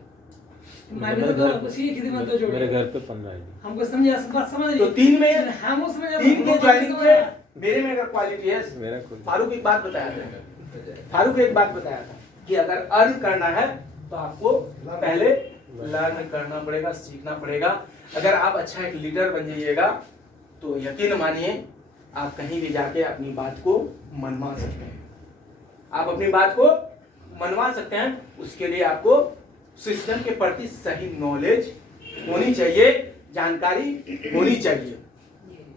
मैं भी तो उसी की खिदमत तो जोड़ मेरे घर पे 15 है। हमको समझ बात समझ तो 3 में हम समझ 3 के ज्वाइनिंग पे मेरे में अगर क्वालिटी है, मेरा खुद फारूक एक बात बताया था, फारूक एक बात बताया था कि अगर अर्न करना है तो आपको पहले लर्न करना पड़ेगा, सीखना पड़ेगा। अगर आप अच्छा एक लीडर बन जाइएगा तो यकीन मानिए आप कहीं भी जाके अपनी बात को मनवा सकते हैं। आप अपनी बात को मनवा सकते हैं। उसके लिए आपको सिस्टम के प्रति सही नॉलेज होनी चाहिए, जानकारी होनी चाहिए।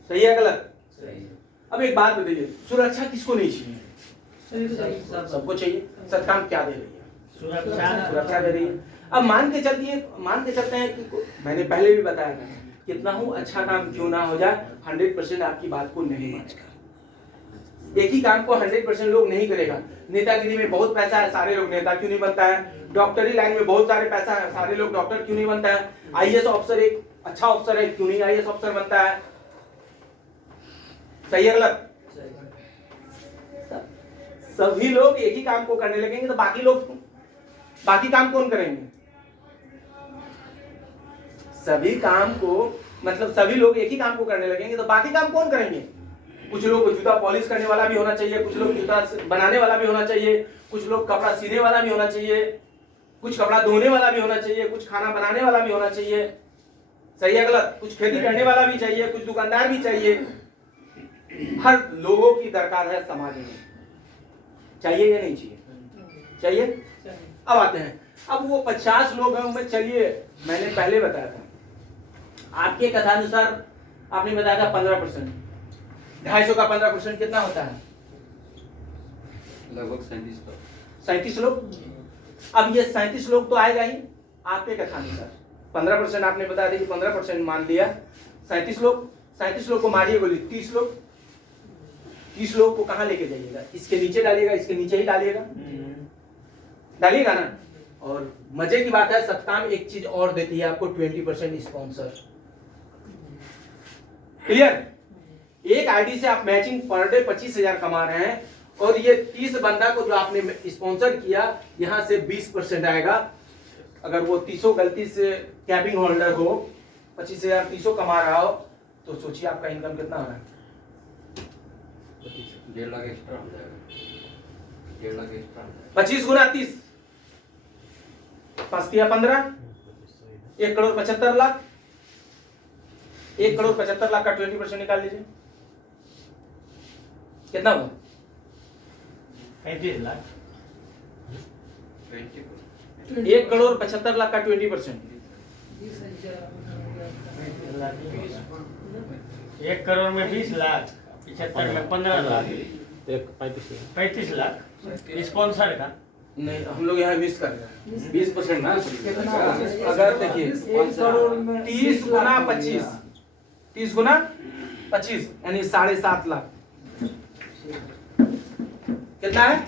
सही है गलत? सही है। अब एक बात बताइए, सुरक्षा किसको नहीं चाहिए? सही तो सही। सबको चाहिए। सत्ताम क्या दे रही है? सुरक्षा दे रही है। अब मान के चलते हैं कि मैंने पहले भी बताया था, कितना हो अच्छा काम क्यों ना हो जाए, 100% आपकी बात को नहीं मानेगा। एक ही काम को 100% लोग नहीं करेगा। नेतागिरी में बहुत पैसा है, सारे लोग नेता क्यों नहीं बनता है? डॉक्टरी लाइन में बहुत सारे पैसा है, सारे लोग डॉक्टर क्यों नहीं बनता है? आईएएस ऑफिसर एक अच्छा ऑफिसर है, क्यों नहीं आईएएस ऑफिसर बनता है? सही है गलत? सभी लोग एक ही काम को करने लगेंगे तो बाकी काम कौन करेंगे? सभी काम को मतलब सभी लोग एक ही काम को करने लगेंगे तो बाकी काम कौन करेंगे? कुछ लोग को जूता पॉलिश करने वाला भी होना चाहिए, कुछ लोग जूता बनाने वाला भी होना चाहिए, कुछ लोग कपड़ा सीने वाला भी होना चाहिए, कुछ कपड़ा धोने वाला भी होना चाहिए, कुछ खाना बनाने वाला भी होना चाहिए। सही है गलत? कुछ खेती करने वाला भी चाहिए, कुछ दुकानदार भी चाहिए। हर लोगों की दरकार है समाज में। चाहिए या नहीं चाहिए? चाहिए। अब आते हैं, अब वो 50 लोग हैं उनमें, चलिए मैंने पहले बताया था, आपके कथानुसार आपने बताया था 15%, 250 का 15% कितना होता है? लगभग 37 लोग। 37 लोग। अब ये 37 लोग तो आएगा ही आपके कथानुसार। 15% आपने बताया था कि 15% मान लिया, 37 लोग को मारिए गोली, 30 लोग को कहाँ लेके जाइएगा? इसके नीचे डालिएगा, इसके नीचे ही डालिएगा ना। और मजे की बात है, सत्ताम एक चीज और देती है आपको, 20% स्पॉन्सर। क्लियर? एक आईडी से आप मैचिंग पर डे 25,000 कमा रहे हैं, और ये 30 बंदा को जो आपने स्पॉन्सर किया, यहां से 20% आएगा। अगर वो 30 गलती से कैबिन होल्डर हो, 25,000 30 कमा रहा हो, तो सोचिए आपका इनकम कितना आ रहा है? 1.5 लाख एक्स्ट्रा हो जाएगा। 1.5 लाख एक्स्ट्रा 25 गुना 30, 5 तिया 15, 1,75,00,000। 1,75,00,000 का 20% निकाल लीजिए, कितना हुआ? 35 लाख। 1,75,00,000 का 20%। 1 करोड़ में 20 लाख, 75 में 15 लाख, 35 लाख स्पॉन्सर का। नहीं, हम लोग यहाँ मिस कर रहे हैं 20% ना। अगर देखिए 30 गुना 25, 30 गुना 25 यानी 7.5 लाख। कितना है?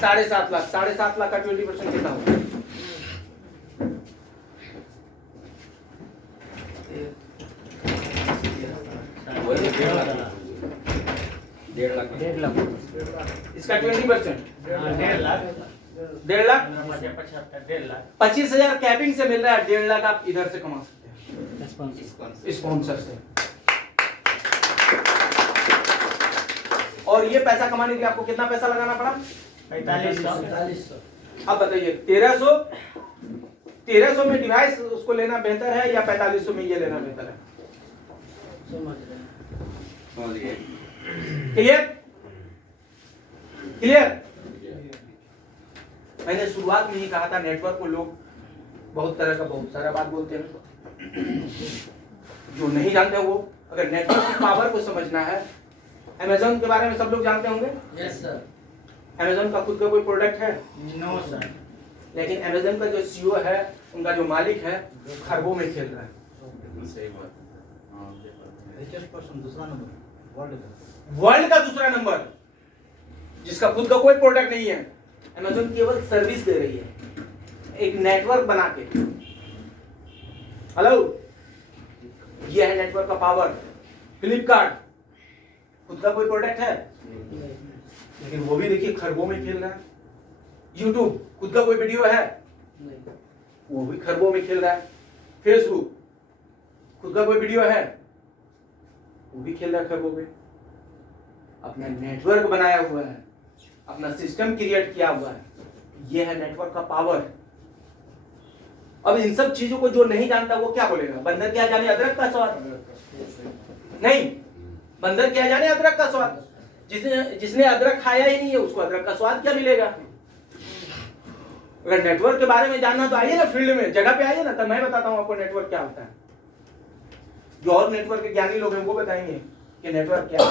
7.5 लाख। 7.5 लाख का 20% कितना होगा? वही 1.5 लाख। इसका 20%, 1.5 लाख। 1.5 लाख। 75, 1.5 लाख। 25,000 कैपिंग से मिल रहा है, 1.5 लाख आप इधर से कमा सकते हैं स्पॉन्सर। स्पॉन्सर से। और ये पैसा कमाने के लिए आपको कितना पैसा लगाना पड़ा? 4500। अब बताइए, 1300 में डिवाइस उसको लेना बेहतर है या 4500 में ये लेना बेहतर है? समझ गए? क्लियर? क्लियर? मैंने शुरुआत में ही कहा था, नेटवर्क को लोग बहुत तरह का बहुत सारा बात बोलते हैं, जो नहीं जानते वो। अगर नेटवर्क की पावर को समझना है, अमेज़न के बारे में सब लोग जानते होंगे। Yes sir. अमेज़न का खुद का कोई प्रोडक्ट है? No sir. लेकिन अमेज़न का जो सीईओ है, उनका जो मालिक है, खरबों में खेल रहा है। बिल्कुल सही बात। हाँ, दूसरा नंबर वर्ल्ड का दूसरा नंबर, जिसका खुद का कोई प्रोडक्ट नहीं है। अमेज़न केवल सर्विस दे रही है, एक नेटवर्क बना के। हेलो, ये है नेटवर्क का पावर। फ्लिपकार्ट खुद का कोई प्रोडक्ट है, लेकिन वो भी देखिए खरबों में खेल रहा है। यूट्यूब खुद का कोई वीडियो है, वो भी खरबों में खेल रहा है। फेसबुक खुद का कोई वीडियो है, वो भी खेल रहा है खरबों में। अपना नेटवर्क बनाया हुआ है, अपना सिस्टम क्रिएट किया हुआ है। ये है नेटवर्क का पावर। अब इन सब चीजों को जो नहीं जानता वो क्या बोलेगा? बंदर क्या जाने अदरक का स्वाद। नहीं, बंदर क्या जाने अदरक का स्वाद। जिसने अदरक खाया ही नहीं है उसको अदरक का स्वाद क्या मिलेगा। अगर नेटवर्क के बारे में जानना तो आइए ना फील्ड में, जगह पे आइए ना, तब मैं बताता हूं आपको नेटवर्क क्या होता है। जो और नेटवर्क के ज्ञानी लोग हैं वो बताएंगे कि नेटवर्क क्या है।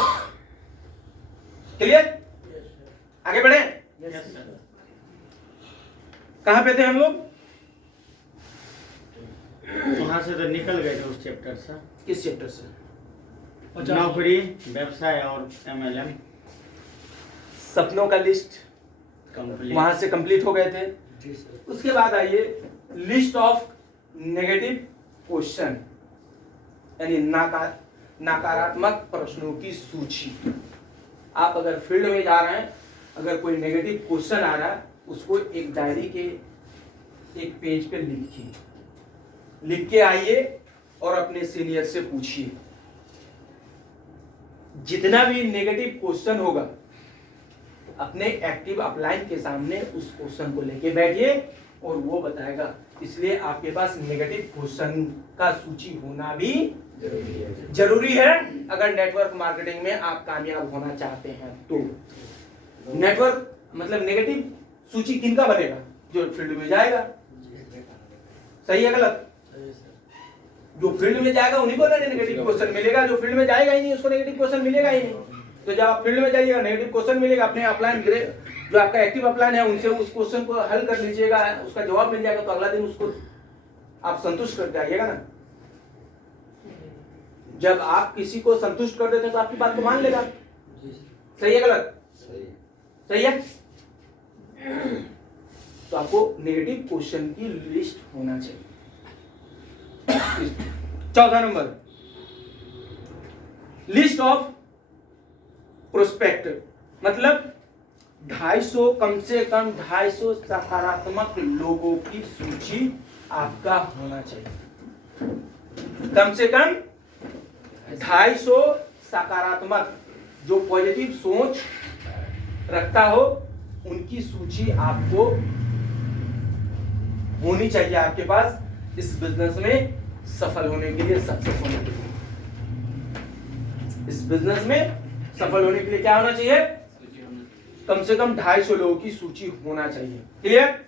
क्लियर, आगे बढ़े। कहां पे थे हम लोग? वहां से तो निकल गए थे उस चैप्टर से। किस चैप्टर से? नौकरी, व्यवसाय और MLM सपनों का लिस्ट कंप्लीट। वहां से कंप्लीट हो गए थे। उसके बाद आइए लिस्ट ऑफ नेगेटिव क्वेश्चन, यानी नकारात्मक प्रश्नों की सूची। आप अगर फील्ड में जा रहे हैं, अगर कोई नेगेटिव क्वेश्चन आ रहा है उसको एक डायरी के एक पेज पे लिखिए, लिख के आइए और अपने सीनियर से पूछिए। जितना भी नेगेटिव क्वेश्चन होगा अपने एक्टिव अपलाइन के सामने उस क्वेश्चन को लेके बैठिए और वो बताएगा। इसलिए आपके पास नेगेटिव क्वेश्चन का सूची होना भी जरूरी है अगर नेटवर्क मार्केटिंग में आप कामयाब होना चाहते हैं तो। नेटवर्क मतलब नेगेटिव सूची किनका बनेगा? जो फील्ड में जाएगा। सही है गलत? जो फील्ड में जाएगा उन्हीं को नेगेटिव क्वेश्चन मिलेगा। जो फील्ड में जाएगा ही नहीं उसको नेगेटिव क्वेश्चन मिलेगा ही नहीं। तो जब आप फील्ड में जाइएगा नेगेटिव क्वेश्चन मिलेगा, अपने अपलाइन जो आपका एक्टिव अपलाइन है उनसे उस क्वेश्चन को हल कर लीजिएगा, उसका जवाब मिल जाएगा तो अगला दिन उसको आप संतुष्ट करके आइएगा ना। जब आप किसी को संतुष्ट कर देते हैं तो आपकी बात को मान लेगा। सही है गलत? सही है। तो आपको नेगेटिव क्वेश्चन की लिस्ट होना चाहिए। चौथा नंबर, लिस्ट ऑफ प्रोस्पेक्ट, मतलब 250 कम से कम 250 सकारात्मक लोगों की सूची आपका होना चाहिए। कम से कम 250 सकारात्मक जो पॉजिटिव सोच रखता हो उनकी सूची आपको होनी चाहिए आपके पास इस बिजनेस में सफल होने के लिए, सक्सेस होने के लिए। इस बिजनेस में सफल होने के लिए क्या होना चाहिए? कम से कम 250 लोगों की सूची होना चाहिए। क्लियर?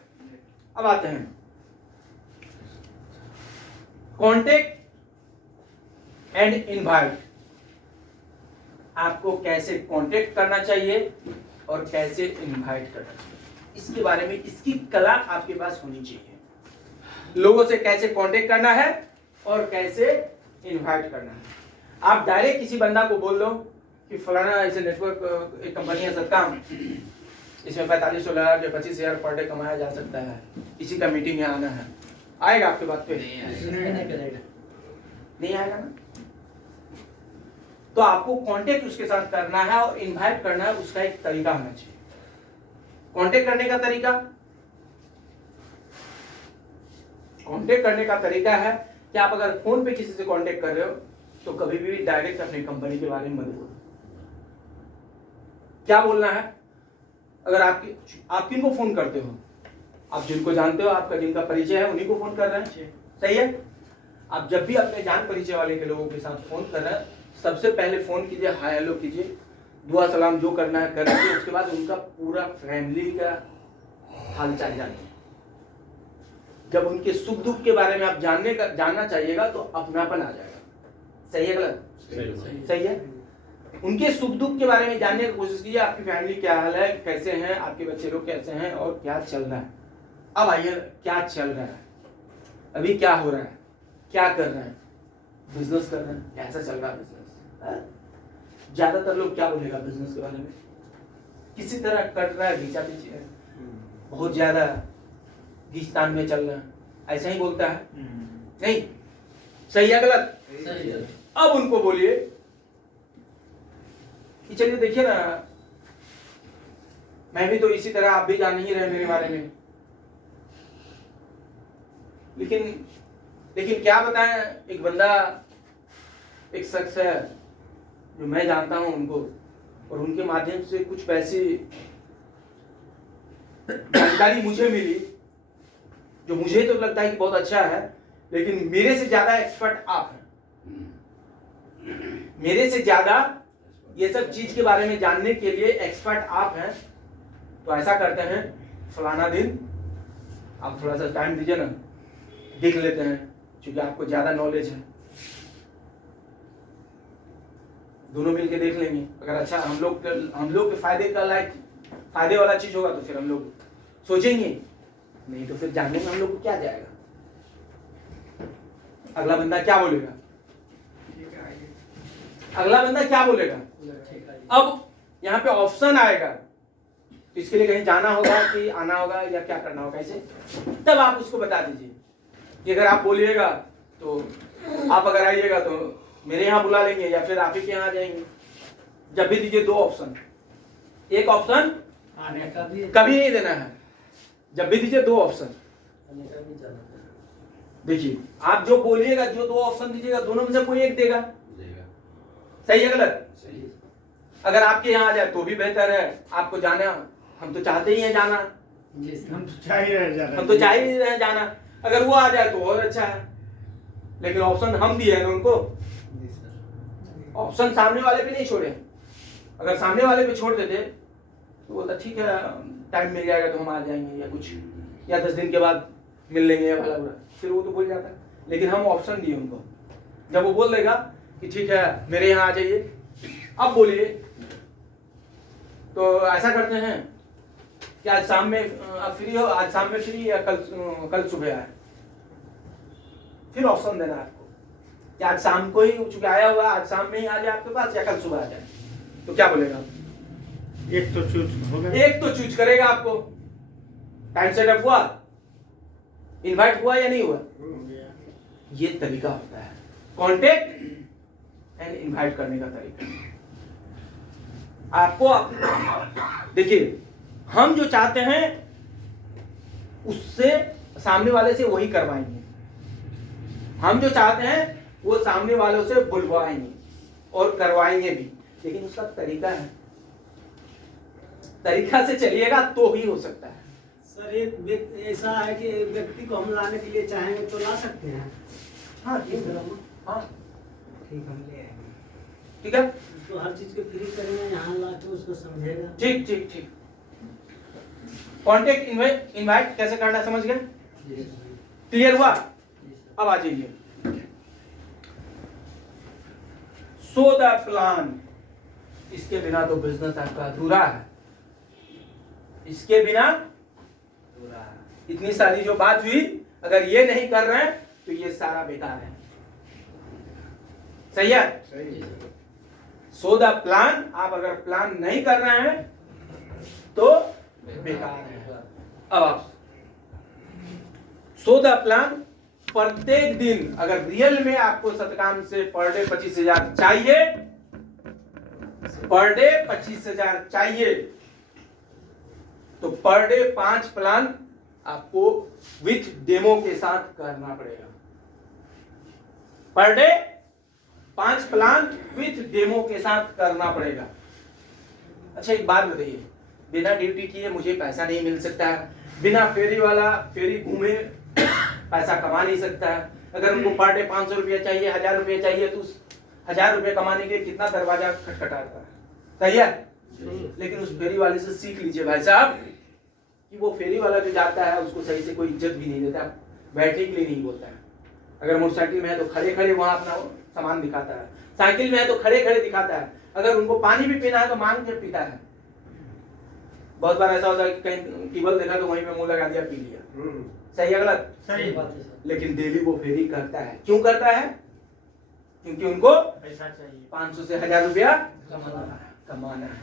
अब आते हैं कॉन्टेक्ट एंड इनवाइट। आपको कैसे कांटेक्ट करना चाहिए और कैसे इनवाइट करना चाहिए, इसके बारे में इसकी कला आपके पास होनी चाहिए। लोगों से कैसे कांटेक्ट करना है और कैसे इनवाइट करना है। आप डायरेक्ट किसी बंदा को बोल दो कि फलाना ऐसे नेटवर्क एक कंपनी है सत्काम, इसमें 45,000 या 25,000 पर डे कमाया जा सकता है, इसी का मीटिंग में आना है। आएगा आपके बात पे? नहीं आएगा ना। तो आपको कांटेक्ट उसके साथ करना है और इनवाइट करना है, उसका एक तरीका होना चाहिए। कांटेक्ट करने का तरीका, कांटेक्ट करने का तरीका है कि आप अगर फोन पे किसी से कांटेक्ट कर रहे हो तो कभी भी डायरेक्ट अपनी कंपनी के बारे में मत बोलो। क्या बोलना है? अगर आप किनको फोन करते हो? आप जिनको जानते हो, आपका जिनका परिचय है उन्हीं को फोन कर रहे हैं। सही है। आप जब भी अपने जान परिचय वाले के लोगों के साथ फोन कर रहे हैं, सबसे पहले फोन कीजिए, हाय हेलो कीजिए, दुआ सलाम जो करना है कर लीजिए। उसके बाद उनका पूरा फैमिली का हालचाल जानिए। जब उनके सुख दुख के बारे में आप जानना चाहिएगा तो अपनापन आ जाएगा। सही है गलत? सही है। उनके सुख दुख के बारे में जानने की कोशिश कीजिए। आपकी फैमिली क्या हाल है, कैसे हैं, आपके बच्चे लोग कैसे हैं और क्या चल रहा है। अब आइए, क्या चल रहा है, अभी क्या हो रहा है, क्या कर रहे हैं, बिजनेस कर रहे हैं, कैसा चल रहा है बिजनेस। ज्यादातर लोग क्या बोलेगा बिजनेस के बारे में? किसी तरह कट रहा है, घींचा पीछे है, बहुत ज्यादा घींचतान में चल रहा है, ऐसा ही बोलता है। नहीं, सही है गलत? सही है। अब उनको बोलिए कि चलिए देखिए ना, मैं भी तो इसी तरह, आप भी जान ही रहे मेरे बारे में, लेकिन क्या बताएं, एक बंदा, एक शख्स है जो मैं जानता हूं उनको, और उनके माध्यम से कुछ वैसी जानकारी मुझे मिली जो मुझे तो लगता है कि बहुत अच्छा है, लेकिन मेरे से ज्यादा एक्सपर्ट आप हैं। मेरे से ज्यादा ये सब चीज के बारे में जानने के लिए एक्सपर्ट आप हैं। तो ऐसा करते हैं, फलाना दिन आप थोड़ा सा टाइम दीजिए ना, देख लेते हैं, क्योंकि आपको ज्यादा नॉलेज है। दोनों मिलके देख लेंगे, अगर अच्छा हम लोग के फायदे वाला चीज होगा तो फिर हम लोग सोचेंगे, नहीं तो फिर जानने में हम लोग को क्या जाएगा। अगला बंदा क्या बोलेगा, अब यहाँ पे ऑप्शन आएगा, तो इसके लिए कहीं जाना होगा कि आना होगा या क्या करना होगा, ऐसे तब आप उसको बता दीजिए कि अगर आप बोलिएगा तो आप अगर आइएगा तो मेरे यहाँ बुला लेंगे या फिर आप ही के यहाँ आ जाएंगे। जब भी दीजिए 2 ऑप्शन, एक ऑप्शन आने का भी कभी नहीं देना है, जब भी दीजिए 2 ऑप्शन। आने का भी जाना है। देखिए आप जो बोलिएगा, जो 2 ऑप्शन दीजिएगा, दोनों में से कोई एक देगा। देगा। सही है गलत? सही। अगर आपके यहाँ आ जाए तो भी बेहतर है, आपको जाना, हम तो चाहते ही हैं जाना, जी सर। हम तो चाह ही रहे हम तो चाह ही रहे हैं जाना। अगर वो आ जाए तो और अच्छा है, लेकिन ऑप्शन हम दिए हैं ना उनको, जी सर। ऑप्शन सामने वाले पे नहीं छोड़े। अगर सामने वाले पे छोड़ देते तो बोलता ठीक है टाइम मिल जाएगा तो हम आ जाएंगे या कुछ, या 10 दिन के बाद मिल लेंगे या भला बुरा, फिर वो तो बोल जाता है। लेकिन हम ऑप्शन दिए उनको, जब वो बोल देगा कि ठीक है मेरे यहाँ आ जाइए, अब बोलिए, तो ऐसा करते हैं कि आज शाम में आप फ्री हो, आज शाम में फ्री या कल सुबह आए, फिर ऑप्शन देना आपको कि आज शाम को ही चूंकि आया हुआ, आज शाम में ही आ जाए आपके पास या कल सुबह आ जाए। तो क्या बोलेगा, एक तो चूज होगा, एक तो चूज करेगा आपको। टाइम सेटअप हुआ, इनवाइट हुआ या नहीं हुआ, ये तरीका होता है कांटेक्ट एंड इनवाइट करने का तरीका। आपको देखिए, हम जो चाहते हैं उससे सामने वाले से वही करवाएंगे, हम जो चाहते हैं वो सामने वालों से बुलवाएंगे और करवाएंगे भी, लेकिन उसका तरीका है, तरीका से चलिएगा तो ही हो सकता है। सर एक ऐसा है कि व्यक्ति को हम लाने के लिए चाहेंगे तो ला सकते हैं। हाँ ठीक है, हाँ ठीक, हम ले आएंगे। ठीक है, उसको हर चीज के फ्री करेंगे, यहाँ ला के उसको समझेगा। ठीक ठीक ठीक। कांटेक्ट इनवाइट कैसे करना समझ गए, जी सर। क्लियर हुआ? जी सर। अब आ जाइए, सो द प्लान, इसके बिना तो बिजनेस आपका अधूरा है, इसके बिना अधूरा है। इतनी सारी जो बात हुई, अगर ये नहीं कर रहे हैं तो ये सारा बेकार है। सही है? सही। सो द प्लान, आप अगर प्लान नहीं कर रहे हैं तो बेकार है। अब आप सो द प्लान, प्रत्येक दिन अगर रियल में आपको सतकाम से पर डे 25,000 चाहिए, पर डे 25,000 चाहिए, तो पर डे 5 प्लान आपको विथ डेमो के साथ करना पड़ेगा। Per day 5 plan with demo के साथ करना पड़ेगा। अच्छा एक बात बताइए, बिना ड्यूटी किए मुझे पैसा नहीं मिल सकता है, बिना फेरी घूमे पैसा कमा नहीं सकता है। अगर उनको पर डे 500 रुपया चाहिए, 1000 रुपया चाहिए, तो उस 1000 रुपये कमाने के लिए कितना दरवाजा खटखटाता है। सही है? लेकिन उस फेरी वाले से सीख लीजिए भाई साहब, कि वो फेरी वाला जो जाता है उसको सही से कोई इज्जत भी नहीं देता, बैठने के लिए नहीं बोलता है। अगर मोटरसाइकिल में है तो खड़े खड़े वहां अपना सामान दिखाता है, साइकिल में है तो खड़े खड़े दिखाता है, अगर उनको पानी भी पीना है तो मांग के पीता है। बहुत बार ऐसा होता है कि कहीं टेबल देखा तो वहीं पे मुंह लगा दिया, पी लिया। सही है गलत? सही बात है सर। लेकिन डेली वो फेरी करता है। क्यों करता है? क्योंकि उनको पैसा चाहिए, 500 से 1000 रुपया कमाना है।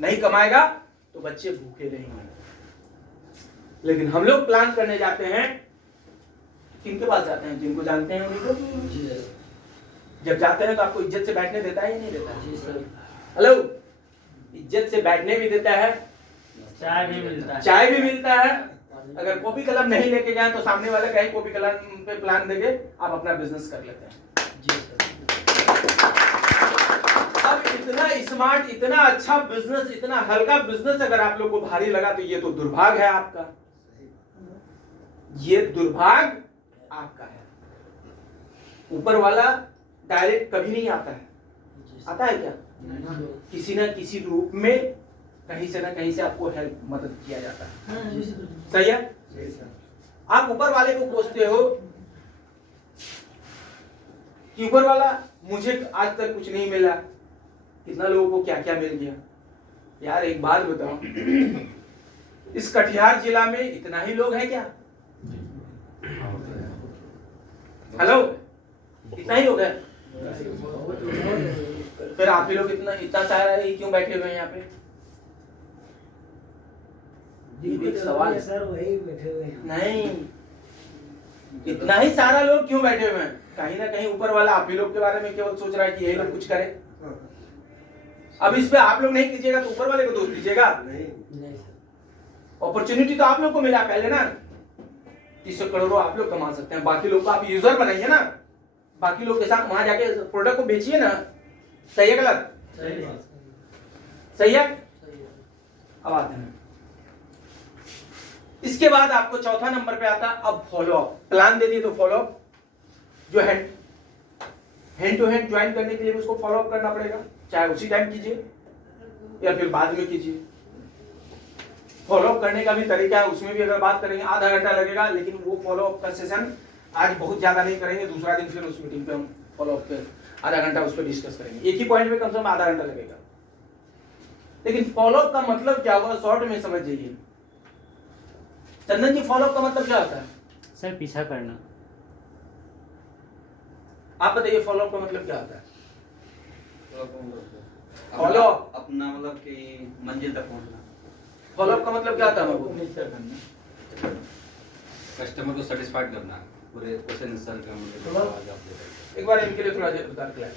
नहीं कमाएगा तो बच्चे भूखे रहेंगे। लेकिन हम लोग प्लान करने जाते हैं, किनके पास जाते हैं? जिनको जानते हैं उन्हीं को। जी सर। जब जाते हैं तो आपको इज्जत से बैठने देता है या नहीं देता है? जी सर। हेलो, इज्जत से बैठने भी देता है, चाय भी मिलता है, चाय भी मिलता है। अगर कॉपी कलम नहीं लेके जाए तो सामने वाले का ही कॉपी कलम पे प्लान देके आप अपना बिजनेस कर लेते हैं। जी सर। अब इतना स्मार्ट, इतना अच्छा बिजनेस, इतना हल्का बिजनेस अगर आप लोग को भारी लगा तो ये तो दुर्भाग्य है आपका, ये दुर्भाग्य आपका है। ऊपर वाला डायरेक्ट कभी नहीं आता है, आता है क्या? किसी न किसी रूप में कहीं से ना कहीं से आपको हेल्प मदद किया जाता है। हाँ, सही है? सही सर। आप ऊपर वाले को कोसते हो कि ऊपर वाला मुझे आज तक कुछ नहीं मिला, कितना लोगों को क्या क्या मिल गया। यार एक बात बताओ, इस कटिहार जिला में इतना ही लोग हैं क्या? हेलो, इतना ही लोग हैं? फिर आप ही लोग इतना सारा ही क्यों बैठे हुए हैं यहाँ पे? एक सवाल है। सर वही बैठे हुए हैं। नहीं, इतना ही सारा लोग क्यों बैठे हुए हैं? कहीं ना कहीं ऊपर वाला आप ही लोग के बारे में केवल सोच रहा है कि यही लोग कुछ करें। अब इस पे आप लोग नहीं कीजिएगा तो ऊपर वाले को दोष दीजिएगा? नहीं। नहीं सर। अपॉर्चुनिटी तो आप लोग को मिला पहले ना, 300 करोड़ आप लोग कमा सकते हैं, बाकी लोग को आप यूजर बनाइए ना, बाकी लोग के साथ वहां जाके प्रोडक्ट को बेचिए ना। सही है गलत? सही है? अब आते हैं, इसके बाद आपको चौथा नंबर पे आता है अब फॉलो अप। प्लान दे दिए तो फॉलो अप, जो हैंड टू हैंड ज्वाइन करने के लिए उसको फॉलो अप करना पड़ेगा, चाहे उसी टाइम कीजिए या फिर बाद में कीजिए। फॉलो अप करने का भी तरीका है, उसमें भी अगर बात करेंगे आधा घंटा लगेगा, लेकिन वो फॉलो अप का सेशन आज बहुत ज्यादा नहीं करेंगे, दूसरा दिन फिर उस मीटिंग पे हम फॉलो अप पे आधा घंटा उस पर डिस्कस करेंगे। एक ही पॉइंट पे कम से कम आधा घंटा लगेगा। लेकिन फॉलो अप का मतलब क्या हुआ, शॉर्ट में समझ जाइए। चंदन जी, फॉलो अप का मतलब क्या होता है? सर पीछा करना। आप बताइए फॉलो अप का मतलब क्या होता है? फॉलो अपना मतलब कि मंजिल तक पहुंचना। फॉलो अप का मतलब क्या होता है? कस्टमर को सेटिस्फाइड करना, पूरे क्वेश्चन आंसर करना। एक बार इनके लिए थोड़ा जोरदार क्लैप।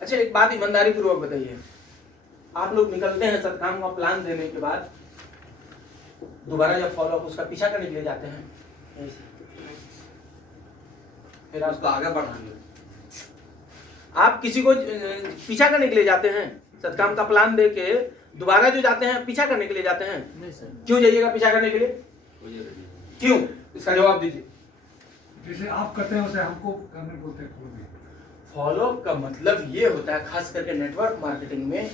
अच्छा एक बात ईमानदारी पूर्वक बताइए, आप लोग निकलते हैं सत्काम का प्लान देने के बाद दोबारा जब फॉलो अप उसका पीछा करने के लिए जाते हैं, फिर आप उसको आगे बढ़ाएंगे। आप किसी को पीछा करने के लिए जाते हैं, सत्काम का प्लान दे के दोबारा जो जाते हैं पीछा करने के लिए जाते हैं? नहीं सर। क्यों जाइएगा पीछा करने के लिए? क्यों? इसका जवाब दीजिए। जैसे आप करते हैं वैसे हमको करने बोलते हैं खुद भी। फॉलो अप का मतलब ये होता है खास करके नेटवर्क मार्केटिंग में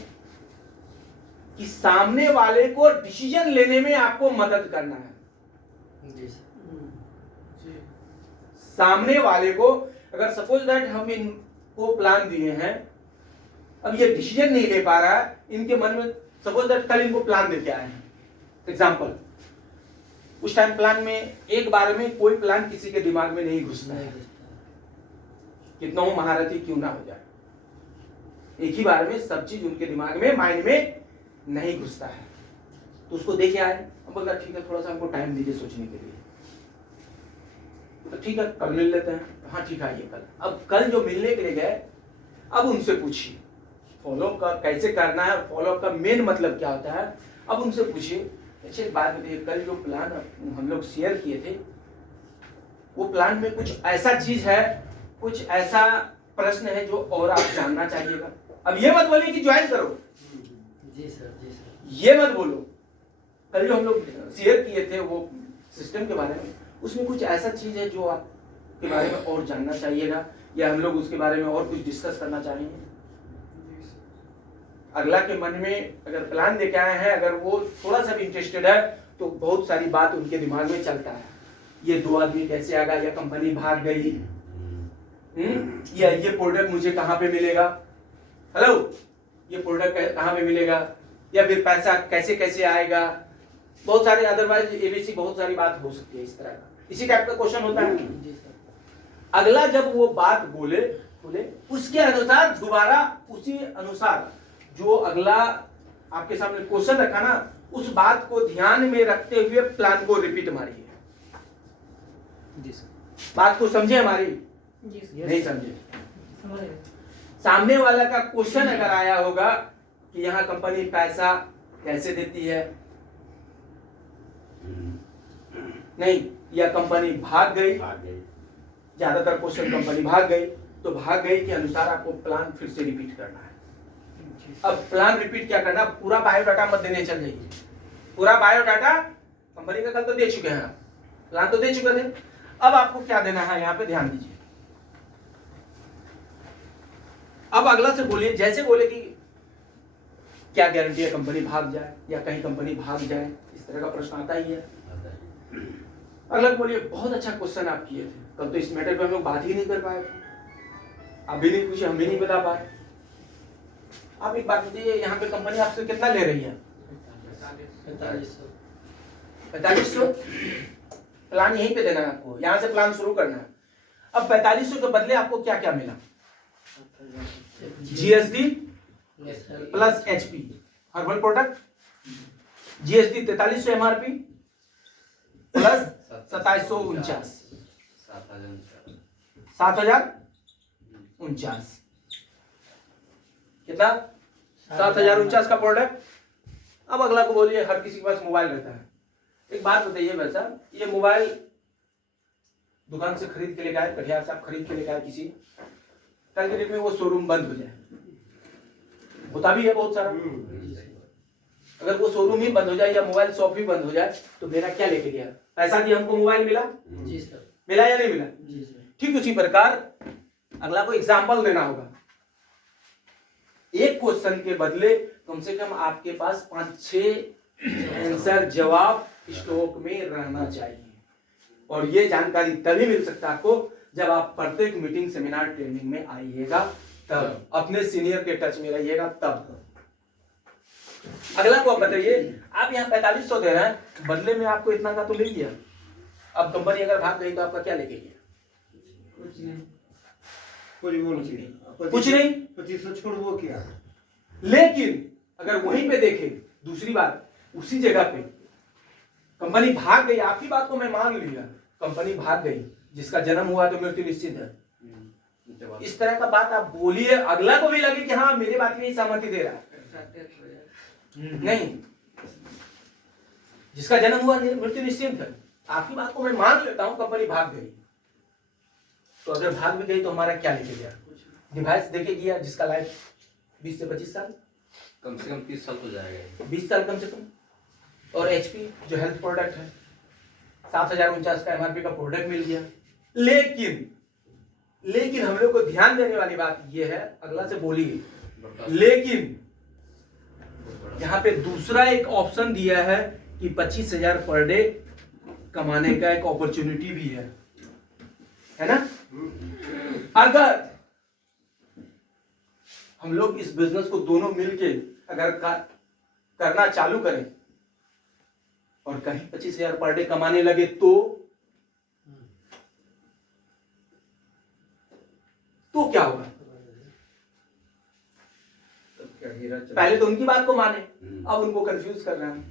कि सामने वाले को डिसीजन लेने में आपको मदद करना है। जी सर। सामने वाले को, अगर सपोज दैट हम इनको प्लान दिए हैं, अब ये डिसीजन नहीं ले पा रहा है, इनके मन में सपोज दैट कल इनको प्लान देके आए हैं एग्जाम्पल, उस टाइम प्लान में एक बार में कोई प्लान किसी के दिमाग में नहीं घुसता है, कितना हो महारथी क्यों ना हो जाए, एक ही बार में सब चीज उनके दिमाग में माइंड में नहीं घुसता है। तो उसको देखे आए, हम बोलता ठीक है थोड़ा सा हमको टाइम दीजिए सोचने के लिए, तो ठीक है कल मिल लेते हैं। हाँ ठीक है आइए कल। अब कल जो मिलने के लिए गए, अब उनसे पूछिए फॉलो अप का कैसे करना है, फॉलो अप का मेन मतलब क्या होता है। अब उनसे पूछिए अच्छा एक बात बताइए, कल जो प्लान हम लोग शेयर किए थे वो प्लान में कुछ ऐसा चीज है, कुछ ऐसा प्रश्न है जो और आप जानना चाहिएगा। अब ये मत बोलिए कि ज्वाइन करो, जी सर। जी सर। ये मत बोलो कल जो हम लोग शेयर किए थे वो सिस्टम के बारे में, उसमें कुछ ऐसा चीज है जो आप के बारे में और जानना चाहिएगा, या हम लोग उसके बारे में और कुछ डिस्कस करना चाहेंगे। अगला के मन में अगर प्लान लेके आए हैं, अगर वो थोड़ा सा भी इंटरेस्टेड है तो बहुत सारी बात उनके दिमाग में चलता है, ये दो आदमी कैसे आ गया, या कंपनी भाग गई, या ये प्रोडक्ट मुझे कहाँ पे मिलेगा, हेलो ये प्रोडक्ट कहाँ पे मिलेगा, या फिर पैसा कैसे कैसे आएगा, बहुत सारे अदरवाइज एबीसी बहुत सारी बात हो सकती है। इस तरह का इसी टाइप का क्वेश्चन होता है। अगला जब वो बात बोले उसके अनुसार दोबारा उसी अनुसार जो अगला आपके सामने क्वेश्चन रखा ना, उस बात को ध्यान में रखते हुए प्लान को रिपीट मारिए। जी सर। बात को समझे हमारी? जी नहीं समझे? समझ गए। सामने वाला का क्वेश्चन अगर आया होगा कि यहाँ कंपनी पैसा कैसे देती है, नहीं, या कंपनी भाग गई, ज्यादातर क्वेश्चन कंपनी भाग गई, तो भाग गई के अनुसार आपको प्लान फिर से रिपीट करना है। अब प्लान रिपीट क्या करना, पूरा बायोडाटा मत देने चल जाइए, पूरा बायोडाटा कंपनी का कल तो दे चुके हैं, प्लान तो दे चुके थे। अब आपको क्या देना है यहाँ पे ध्यान दीजिए। अब अगला से बोलिए, जैसे बोले कि क्या गारंटी है कंपनी भाग जाए या कहीं कंपनी भाग जाए, इस तरह का प्रश्न आता ही है। अगला बोलिए बहुत अच्छा क्वेश्चन आप किए थे, कल तो इस मैटर पे हम लोग बात ही नहीं कर पाए, आप भी नहीं पूछे, हम भी नहीं बता पाए। आप एक बात बताइए, यहाँ पे कंपनी आपसे कितना ले रही है? 4500। प्लान यहीं पे देना है आपको, यहाँ से प्लान शुरू करना है। अब 4500 के बदले आपको क्या क्या मिला? GSD plus HP herbal product, GSD 4300 MRP plus 2749, 7049 कितना? 7049 का प्रोडक्ट। अब अगला को बोलिए, हर किसी के पास मोबाइल रहता है, एक बात बताइए भाई साहब, ये मोबाइल दुकान से खरीद के लेके आए, कटिहार से आप खरीद के लेके आए किसी, कल के डेट में वो शोरूम बंद हो जाए, होता भी है बहुत सारा। अगर वो शोरूम ही बंद हो जाए या मोबाइल शॉप ही बंद हो जाए तो मेरा क्या लेके गया? पैसा दिया, हमको मोबाइल मिला? जी सर। मिला या नहीं मिला? जी सर। ठीक उसी प्रकार अगला को एग्जाम्पल देना होगा। एक क्वेश्चन के बदले कम से कम आपके पास 5-6 आंसर जवाब स्टॉक में रहना चाहिए, और ये जानकारी तभी मिल सकता है आपको जब आप प्रत्येक मीटिंग, सेमिनार, ट्रेनिंग में आइएगा, तब अपने सीनियर के टच में रहिएगा तब। अगला को आप बताइए, आप यहाँ 4500 दे रहे हैं, बदले में आपको इतना का तो मिल गया, अब कंपनी अगर भाग गई तो आपका क्या लेके गया? कुछ नहीं। 2500 छोड़ वो क्या? लेकिन अगर वहीं पे देखें, दूसरी बात, उसी जगह पे कंपनी भाग गई, आपकी बात को मैं मान लिया, कंपनी भाग गई, जिसका जन्म हुआ तो मृत्यु निश्चित है, इस तरह का बात आप बोलिए, अगला को भी लगे कि हाँ मेरे बात में सहमति दे रहा है। नहीं, जिसका जन्म हुआ मृत्यु निश्चित है, आपकी बात को मैं मान लेता हूं, कंपनी भाग गई, तो अगर भाग भी गई तो हमारा क्या लेके गया? डिवाइस देके गया जिसका लाइफ 20 से 25 साल, कम से कम 30 साल तो जाएगा, 20 साल कम से कम। और एचपी जो हेल्थ प्रोडक्ट है, 7049 का एमआरपी का प्रोडक्ट मिल गया। लेकिन हम लोग को ध्यान देने वाली बात यह है, अगला से बोलिए, लेकिन यहाँ पे दूसरा एक ऑप्शन दिया है कि 25,000 पर डे कमाने का एक अपॉर्चुनिटी भी है ना? अगर हम लोग इस बिजनेस को दोनों मिलके अगर करना चालू करें और कहीं 25,000 पर डे कमाने लगे तो क्या होगा? पहले तो उनकी बात को माने, अब उनको कंफ्यूज कर रहे हैं।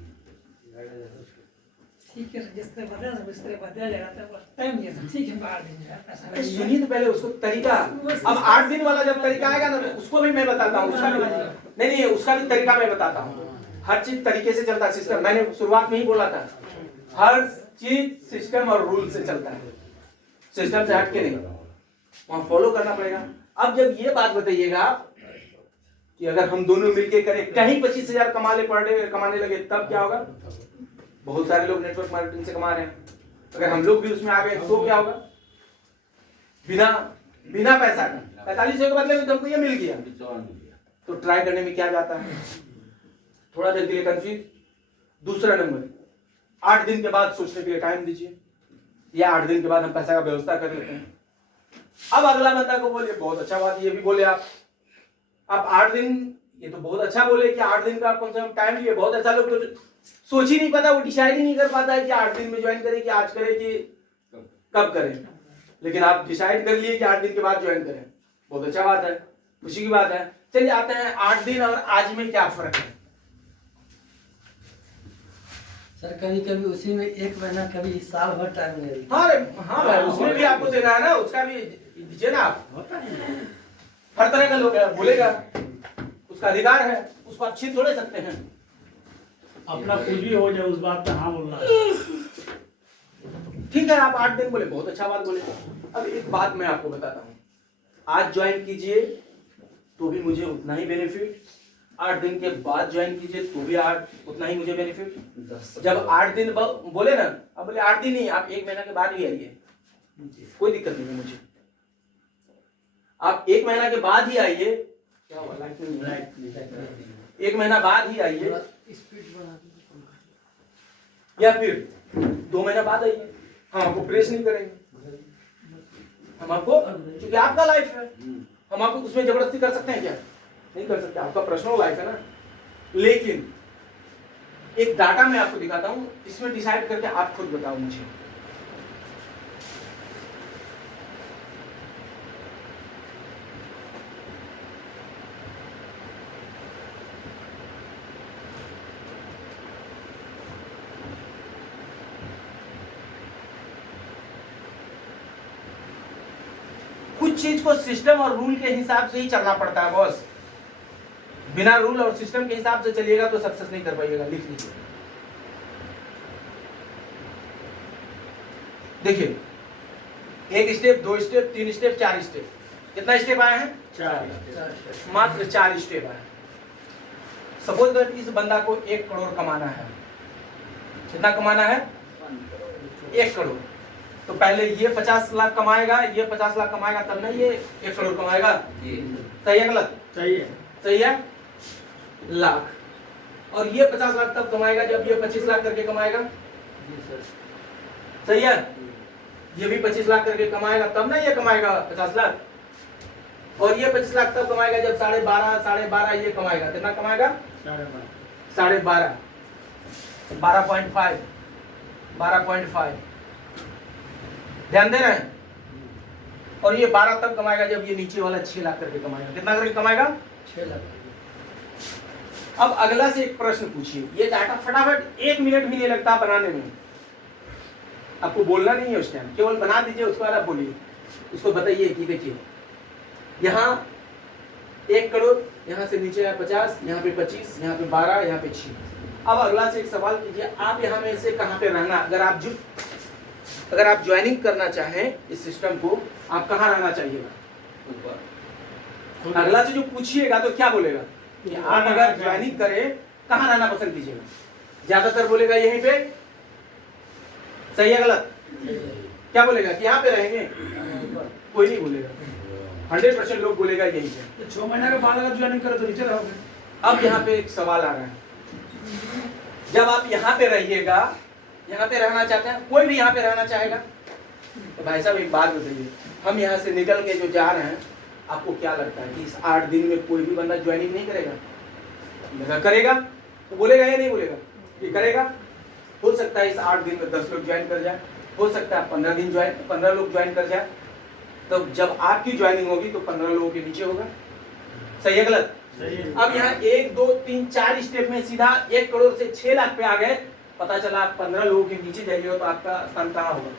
ठीक है, जिस तरह बदल जाता है टाइम नहीं है, ठीक है, बाहर देंगे। सुनिए तो पहले उसको तरीका। अब 8 दिन वाला जब तरीका आएगा ना, तो उसको भी मैं बताता हूँ, उसका भी नहीं, उसका भी तरीका मैं बताता हूँ। हर चीज तरीके से चलता है सिस्टम, मैंने शुरुआत में ही बोला था, हर चीज सिस्टम और रूल से चलता है, सिस्टम से हट के नहीं, वहां फॉलो करना पड़ेगा। अब जब ये बात बताइएगा कि अगर हम दोनों मिलके करें, कहीं 25,000 कमाने लगे, तब क्या होगा? बहुत सारे लोग नेटवर्क मार्केटिंग से कमा रहे हैं, अगर हम लोग भी उसमें आ गए तो क्या होगा? बिना पैसा का 4500 के बदले में तुमको ये मिल गया, तो ट्राई करने में क्या जाता है? थोड़ा देर के लिए कंफ्यूज। दूसरा नंबर, 8 दिन के बाद सोचने के लिए टाइम दीजिए, या 8 दिन के बाद हम पैसा का व्यवस्था कर लेते हैं। अब अगला बंदा को बोलिए, बहुत अच्छा बात ये भी बोले आप 8 दिन, ये तो बहुत अच्छा बोले कि 8 दिन का आप कम से कम टाइम लिए। बहुत अच्छा लोग तो सोच ही नहीं पाता, वो डिसाइड ही नहीं कर पाता है कि 8 दिन में ज्वाइन करें कि आज करें कि कब करें, लेकिन आप डिसाइड कर लिए कि 8 दिन के बाद ज्वाइन करें, बहुत अच्छा बात है, खुशी की बात है। चलिए आते हैं 8 दिन और आज में क्या फर्क है? सर कभी कभी उसी में 1 महीना, कभी साल भर टाइम ले रही। हाँ भाई, उसमें भी आपको देना है ना, उसका भी दीजिए ना आप। हर तरह का लोग है, बोलेगा, उसका अधिकार है, उसको आप छीन थोड़े सकते हैं। अपना कुछ भी हो जाए उस बात पे हाँ बोलना। ठीक है, आप 8 दिन बोले, बहुत अच्छा बात बोले। अब एक बात मैं आपको बताता हूँ, आज ज्वाइन कीजिए तो भी मुझे उतना ही बेनिफिट, 8 दिन के बाद ज्वाइन कीजिए तो भी उतना ही मुझे बेनिफिट। जब 8 दिन बोले ना, अब बोले 8 दिन नहीं, आप 1 महीना के बाद भी आइए, कोई दिक्कत नहीं है मुझे। आप 1 महीना के बाद ही आइए, क्या हुआ, लाइट नहीं है? लाइट 1 महीना बाद ही आइए स्पीड बढ़ा दीजिए पंखा। या फिर 2 महीना बाद आइए, हम आपको प्रेस नहीं करेंगे। हम आपको, क्योंकि आपका लाइफ है, हम आपको उसमें जबरदस्ती कर सकते हैं क्या? नहीं कर सकते, आपका पर्सनल लाइफ है ना। लेकिन एक डाटा मैं आपको दिखाता हूं, इसमें डिसाइड करके आप खुद बताओ मुझे। कुछ चीज को सिस्टम और रूल के हिसाब से ही चलना पड़ता है बॉस। बिना रूल और सिस्टम के हिसाब से चलिएगा तो सक्सेस नहीं कर पाइएगा। लिख लीजिए, देखिए 1 स्टेप, 2 स्टेप, 3 स्टेप, 4 स्टेप। कितना स्टेप आए हैं? 4 मात्र 4 स्टेप आए। सपोज दैट इस बंदा को 1 करोड़ कमाना है। कितना कमाना है? 1 करोड़। तो पहले ये 50 लाख कमाएगा, ये 50 लाख कमाएगा, तब नहीं ये 1 करोड़ कमाएगा। सही है गलत? सही है। सही है। लाख। और ये 50 लाख तब कमाएगा जब ये 25 लाख करके कमाएगा। सही है। ये भी 25 लाख करके कमाएगा, तब ना ये कमाएगा 50 लाख। और ये 25 लाख तब कमाएगा जब 12.5 ये कमाएगा। कितना कमाएगा? 12.5, 12.5, 12.5। ध्यान दे रहे हैं। और ये 12 तब कमाएगा जब ये नीचे वाला 6 लाख करके कमाएगा। कितना करके कमाएगा? 6 लाख। अब अगला से एक प्रश्न पूछिए। ये डाटा फटाफट 1 मिनट भी नहीं लगता बनाने में। आपको बोलना नहीं है उस टाइम, केवल बना दीजिए, उसके बाद आप बोलिए। उसको बताइए कि देखिए यहाँ 1 करोड़, यहाँ से नीचे है 50, यहाँ पे 25, यहाँ पे 12, यहाँ पे 6। अब अगला से एक सवाल कीजिए, आप यहाँ में से कहाँ पे रहना? अगर आप ज्वाइनिंग करना चाहें इस सिस्टम को, आप कहाँ रहना चाहिएगा? अगला से जो पूछिएगा तो क्या बोलेगा कि आप अगर ज्वाइनिंग करें कहाँ रहना पसंद कीजिएगा? ज्यादातर बोलेगा यहीं पे। सही है गलत? क्या बोलेगा कि यहाँ पे रहेंगे? कोई नहीं बोलेगा। 100% लोग बोलेगा यहीं पे। 6 महीने के बाद अगर ज्वाइनिंग करो तो नीचे रहोगे। अब यहाँ पे एक सवाल आ रहा है, जब आप यहाँ पे रहिएगा, यहाँ पे रहना चाहते हैं, कोई भी यहाँ पे रहना चाहेगा, तो भाई साहब एक बात बताइए, हम यहाँ से निकल के जो जा रहे हैं, आपको क्या लगता है कि इस 8 दिन में कोई भी बंदा ज्वाइनिंग नहीं करेगा? अगर करेगा तो बोलेगा या नहीं बोलेगा? ये करेगा। हो सकता है इस 8 दिन में 10 लोग ज्वाइन कर जाए, हो सकता है 15 लोग ज्वाइन कर जाए। तो जब आपकी ज्वाइनिंग होगी तो 15 लोगों के नीचे होगा। सही है गलत? अब यहाँ 1, 2, 3, 4 स्टेप में सीधा 1 करोड़ से 6 लाख पे आ गए। पता चला आप 15 लोगों के नीचे जाइएगा तो आपका स्थान कहाँ होगा?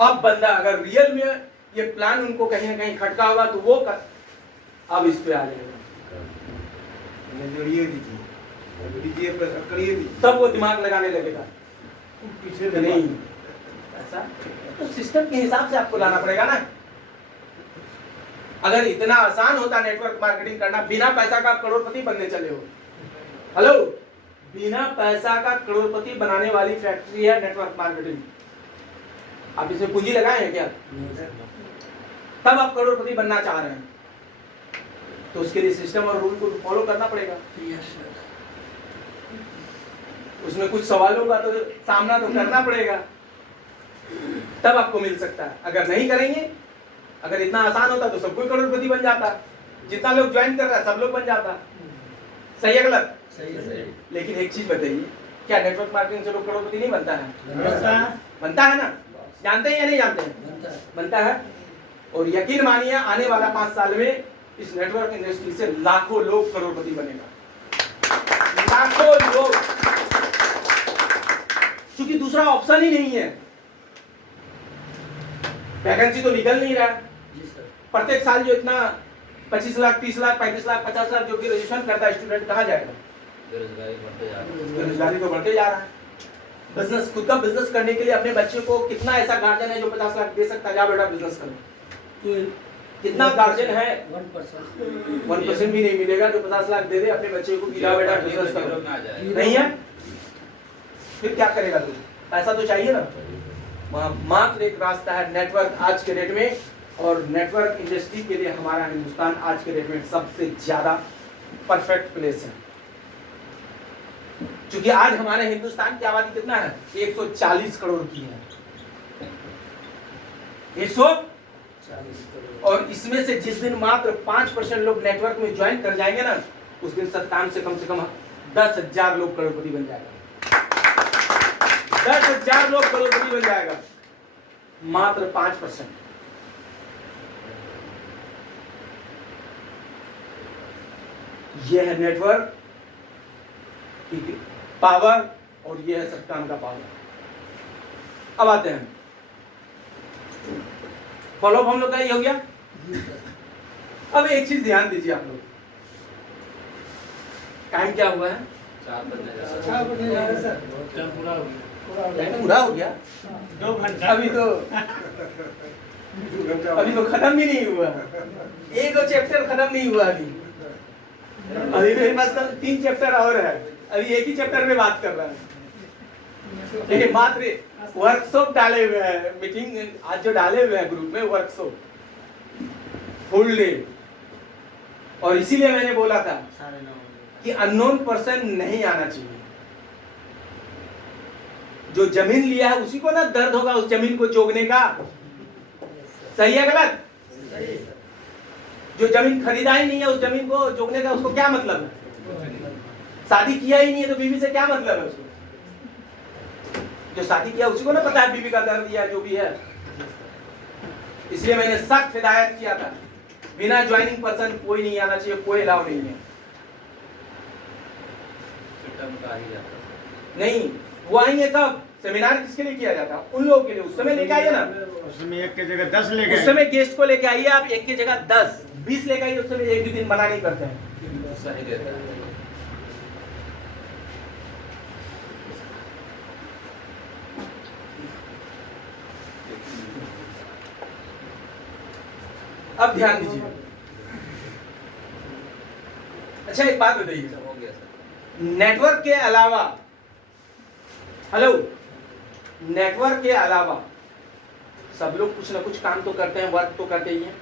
अब बंदा अगर रियल में ये प्लान उनको कहीं ना कहीं खटका होगा तो वो अब इस पे आ जाएगा। तब वो दिमाग लगाने लगेगा पीछे नहीं, ऐसा तो सिस्टम के हिसाब से आपको लाना पड़ेगा ना। अगर इतना आसान होता नेटवर्क मार्केटिंग करना, बिना पैसा का आप करोड़पति बनने चले हो। हेलो, बिना पैसा का करोड़पति बनाने वाली फैक्ट्री है नेटवर्क मार्केटिंग। आप इसमें पूंजी लगाए हैं क्या? तब आप करोड़पति बनना चाह रहे हैं तो उसके लिए सिस्टम और रूल को फॉलो करना पड़ेगा। उसमें कुछ सवालों का तो सामना तो करना पड़ेगा, तब आपको मिल सकता है। अगर नहीं करेंगे, अगर इतना आसान होता तो सब कोई करोड़पति बन जाता। जितना लोग ज्वाइन कर रहा है सब लोग बन जाता। सही है गलत? सही है। लेकिन एक चीज बताइए, क्या नेटवर्क मार्केटिंग से लोग करोड़पति नहीं बनता है? बनता है ना? जानते हैं या नहीं जानते हैं? बनता है। और यकीन मानिए आने वाला 5 साल में इस नेटवर्क इंडस्ट्री से लाखों लोग करोड़पति बनेगा। लाखों लोग, क्योंकि दूसरा ऑप्शन ही नहीं है। वैकेंसी तो निकल नहीं रहा है। प्रत्येक साल जो इतना 25 लाख, 30 लाख, 35 लाख, 50 लाख जो कि रजिस्ट्रेशन करता है स्टूडेंट, कहाँ जाएगा? बेरोजगारी तो बढ़ते जा रहा है। बिजनेस, खुद का बिजनेस करने के लिए अपने बच्चे को कितना ऐसा गार्जियन है जो 50 लाख दे सकता है, जा बेटा बिजनेस करो? कितना गार्जियन है? 1% भी नहीं मिलेगा जो 50 लाख दे दे अपने बच्चे को कि जा बेटा बिजनेस करो। नहीं है? फिर क्या करेगा तू? पैसा तो चाहिए ना। मात्र एक रास्ता है नेटवर्क आज के डेट में और नेटवर्क इंडस्ट्री के लिए हमारा हिंदुस्तान आज के डेट में सबसे ज्यादा परफेक्ट प्लेस है। क्योंकि आज हमारे हिंदुस्तान की आबादी कितना है? 140 करोड़ की है। 140 करोड़। और इसमें से जिस दिन मात्र 5% लोग नेटवर्क में ज्वाइन कर जाएंगे ना, उस दिन सत्तान से कम 10,000 लोग करोड़पति बन जाएगा। 10,000 लोग करोड़पति बन जाएगा, मात्र 5%। यह है नेटवर्क की पावर और यह है सत्तान का पावर। अब आते हैं, फॉलोअप हम लोग का ये हो गया। अब एक चीज ध्यान दीजिए आप लोग, टाइम क्या हुआ है? 4 बजने जा रहा है। 4 बजने जा रहा है सर। टाइम पूरा हो गया। टाइम पूरा हो गया? 2 घंटा अभी तो 2 घंटा खत्म भी नहीं हुआ, एक और चैप्टर खत्म नहीं हुआ। अभी मेरे पास 3 चैप्टर और है, अभी एक ही चैप्टर में बात कर रहा है। ये मात्र वर्कशॉप डाले हुए हैं, मीटिंग आज जो डाले हुए हैं ग्रुप में, वर्कशॉप फुल डे। और इसीलिए मैंने बोला था कि अननोन पर्सन नहीं आना चाहिए। जो जमीन लिया है उसी को ना दर्द होगा उस जमीन को जोगने का। सही है गलत? जो जमीन खरीदा ही नहीं है उस जमीन को जोगने का उसको क्या मतलब है? शादी किया ही नहीं है तो बीवी से क्या मतलब है उसको? जो शादी किया उसी को ना पता है बीवी का दर्द या जो भी है। इसलिए मैंने सख्त हिदायत किया था, बिना ज्वाइनिंग पर्सन कोई नहीं आना चाहिए, कोई अलाउ नहीं है। नहीं, वो आएंगे कब? सेमिनार किसके लिए किया जाता है? उन लोगों के लिए। उस समय लेके आइए ना, उस समय 1 की जगह 10 ले गए। उस समय गेस्ट को लेके आइए आप, 1 की जगह 10 20 लेके आइए। उस समय एक भी दिन मना नहीं करते हैं। सही देता है। अब ध्यान दीजिए। अच्छा एक बात बताइए, हो गया सर। नेटवर्क के अलावा, हेलो, नेटवर्क के अलावा सब लोग कुछ ना कुछ काम तो करते हैं, वर्क तो करते ही हैं।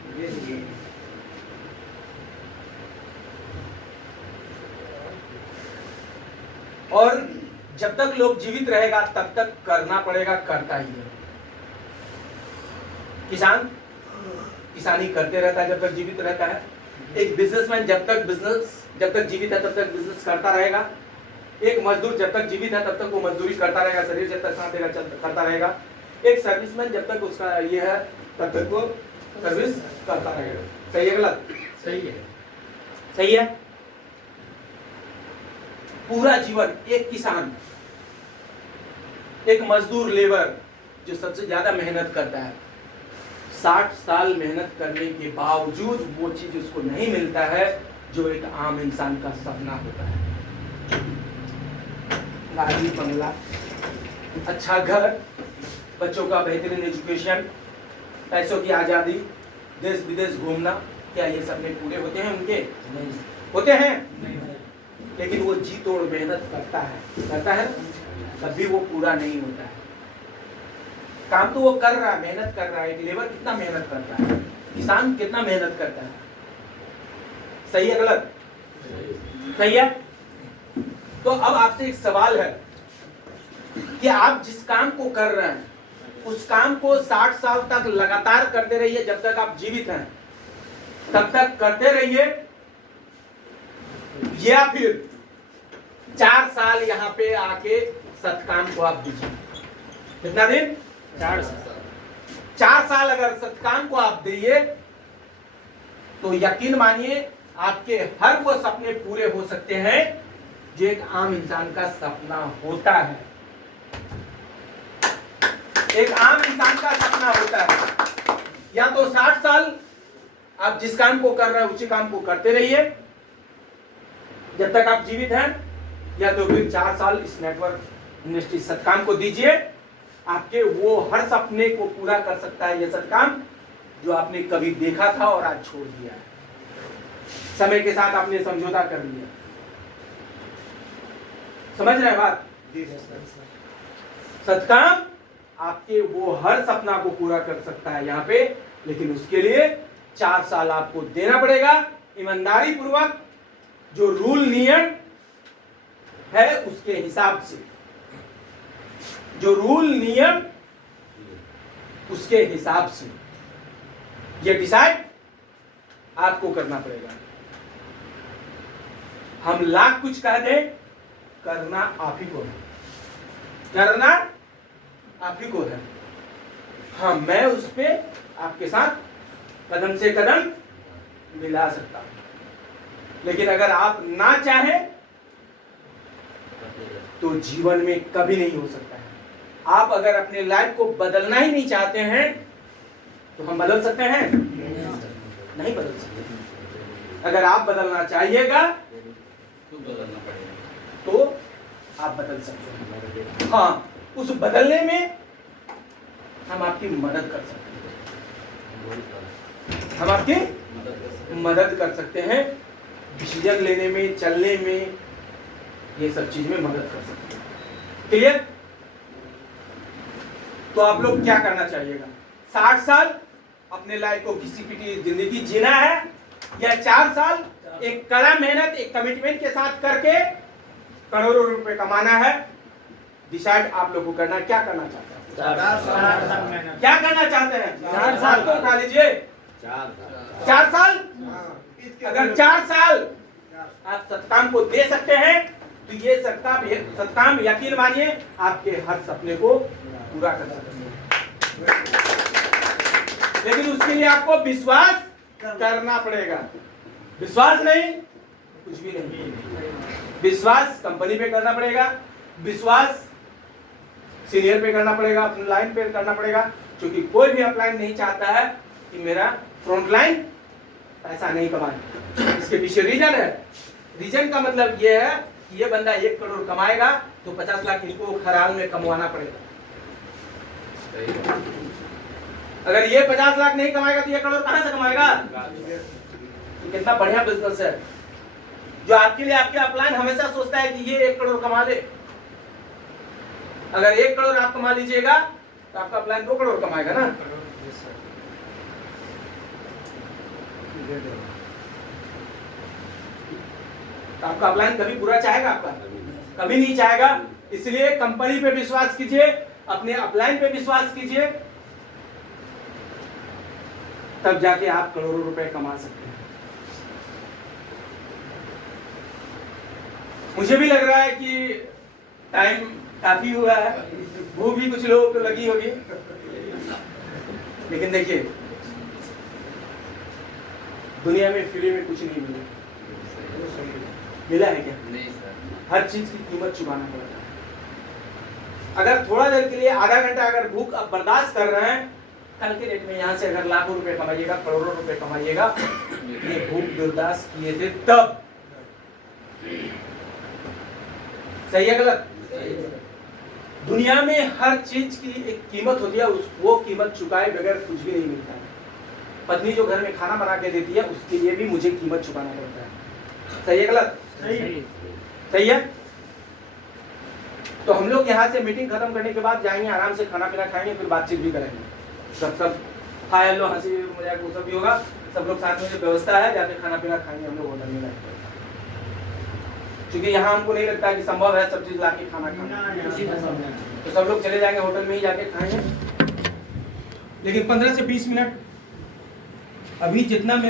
और जब तक लोग जीवित रहेगा तब तक करना पड़ेगा, करता ही है। किसान किसानी करते रहता है जब तक जीवित रहता है। एक बिजनेसमैन जब तक जीवित है तब तक बिजनेस करता रहेगा। एक मजदूर जब तक जीवित है तब तक वो मजदूरी करता रहेगा, शरीर जब तक साथ देगा करता रहेगा। एक सर्विसमैन जब तक उसका ये है तब तक वो सर्विस करता रहेगा। सही है गलत? सही है। सही है। पूरा जीवन एक किसान, एक मजदूर, लेबर जो सबसे ज्यादा मेहनत करता है, 60 साल मेहनत करने के बावजूद वो चीज उसको नहीं मिलता है जो एक आम इंसान का सपना होता है। गाड़ी, बंगला, अच्छा घर, बच्चों का बेहतरीन एजुकेशन, पैसों की आजादी, देश विदेश घूमना, क्या ये सपने पूरे होते हैं उनके? होते हैं। लेकिन वो जी तोड़ मेहनत करता है, तब भी वो पूरा नहीं होता है। काम तो वो कर रहा है, मेहनत कर रहा है। एक लेबर कितना मेहनत करता है, किसान कितना मेहनत करता है। सही है गलत? सही है। तो अब आपसे एक सवाल है कि आप जिस काम को कर रहे हैं उस काम को 60 साल तक लगातार करते रहिए, जब तक आप जीवित हैं तब तक करते रहिए, या फिर 4 साल यहाँ पे आके सत्काम को आप दीजिए। कितना दिन? 4 साल। 4 साल अगर सत्काम को आप दिए तो यकीन मानिए आपके हर वो सपने पूरे हो सकते हैं जो एक आम इंसान का सपना होता है। एक आम इंसान का सपना होता है। या तो 60 साल आप जिस काम को कर रहे हैं उसी काम को करते रहिए जब तक आप जीवित हैं, या तो फिर 4 साल इस नेटवर्क इंडस्ट्री सत्काम को दीजिए। आपके वो हर सपने को पूरा कर सकता है ये सत्काम जो आपने कभी देखा था और आज छोड़ दिया है। समय के साथ आपने समझौता कर लिया। समझ रहे हैं बात? सत्काम आपके वो हर सपना को पूरा कर सकता है। यहाँ पे लेकिन उसके लिए 4 साल आपको देना पड़ेगा ईमानदारी पूर्वक, जो रूल नियम है उसके हिसाब से, जो रूल नियम उसके हिसाब से ये डिसाइड आपको करना पड़ेगा। हम लाख कुछ कह दें, करना आप ही को है, करना आप ही को है। हाँ, मैं उस पे आपके साथ कदम से कदम मिला सकता हूं, लेकिन अगर आप ना चाहें तो जीवन में कभी नहीं हो सकता है। आप अगर अपने लाइफ को बदलना ही नहीं चाहते हैं तो हम बदल सकते हैं? नहीं बदल सकते। अगर आप बदलना चाहिएगा तो बदलना पड़ेगा। तो आप बदल सकते हैं। हाँ, उस बदलने में हम आपकी मदद कर सकते हैं, हम आपकी मदद कर सकते हैं, डिसीजन लेने में, चलने में, ये सब चीज में मदद कर सकते हैं। क्लियर? तो आप लोग क्या करना चाहिएगा? 60 साल अपने लाइफ को घिसी पिटी जिंदगी जीना है, या 4 साल एक कड़ा मेहनत, एक कमिटमेंट के साथ करके करोड़ों रुपए कमाना है? डिसाइड आप लोग को करना है, क्या करना चाहते हैं? 4 साल क्या करना चाहते हैं? 4 साल तो उठा लीजिए। 4 साल? अगर 4 साल आप सत्काम को दे सकते हैं तो ये सत्काम यकीन मानिए आपके हर सपने को पूरा कर सकते हैं। लेकिन उसके लिए आपको विश्वास करना पड़ेगा। विश्वास नहीं, कुछ भी नहीं। विश्वास कंपनी पे करना पड़ेगा, विश्वास सीनियर पे करना पड़ेगा, अपने लाइन पे करना पड़ेगा, क्योंकि कोई भी अपलाइन नहीं चाहता है कि मेरा फ्रंट लाइन पैसा नहीं कमाए। इसके पीछे रीजन है। रीजन का मतलब ये है कि ये बंदा 1 करोड़ कमाएगा तो 50 लाख इनको खराल में कमवाना पड़ेगा। अगर ये 50 लाख नहीं कमाएगा तो 1 करोड़ कहां से कमाएगा? तो कितना बढ़िया बिजनेस है जो आपके लिए आपके अपलाइन हमेशा सोचता है कि ये 1 करोड़ कमा ले। अगर 1 करोड़ आप कमा लीजिएगा तो आपका अपलाइन 2 करोड़ कमाएगा ना। तो आपका अपलाइन कभी बुरा चाहेगा? आपका कभी नहीं चाहेगा। इसलिए कंपनी पे विश्वास कीजिए, अपने अपलाइन पे विश्वास कीजिए, तब जाके आप करोड़ों रुपए कमा सकते हैं। मुझे भी लग रहा है कि टाइम काफी हुआ है, भूख भी कुछ लोगों को लगी होगी, लेकिन देखिए दुनिया में फ्री में कुछ नहीं मिला। मिला है क्या? नहीं सर। हर चीज की कीमत चुकाना पड़ता है। अगर थोड़ा देर के लिए आधा घंटा अगर भूख आप बर्दाश्त कर रहे हैं, कल के डेट में यहाँ से अगर लाखों रुपए कमाइएगा, करोड़ों रुपए कमाइएगा, ये भूख बर्दाश्त किए थे तब। सही है गलत? दुनिया में हर चीज की एक कीमत होती है, वो कीमत चुकाए बगैर कुछ भी नहीं मिलता है। पत्नी जो घर में खाना बना के देती है उसके लिए भी मुझे कीमत चुकाना पड़ता है। सही है गलत? सही है। तो हम लोग यहाँ से मीटिंग खत्म करने के बाद जाएंगे, आराम से खाना पीना खाएंगे, फिर बातचीत भी करेंगे। सब हाय हेलो हंसी मजाक वो सब भी होगा। सब लोग साथ में जो व्यवस्था है जाके खाना पीना खाएंगे हम लोग होटल में, क्योंकि यहाँ हमको नहीं लगता कि संभव है सब चीज लाके खाना खाना। तो सब लोग चले जाएंगे होटल में ही जाके खाएंगे। लेकिन 15 से 20 मिनट अभी जितना मेरे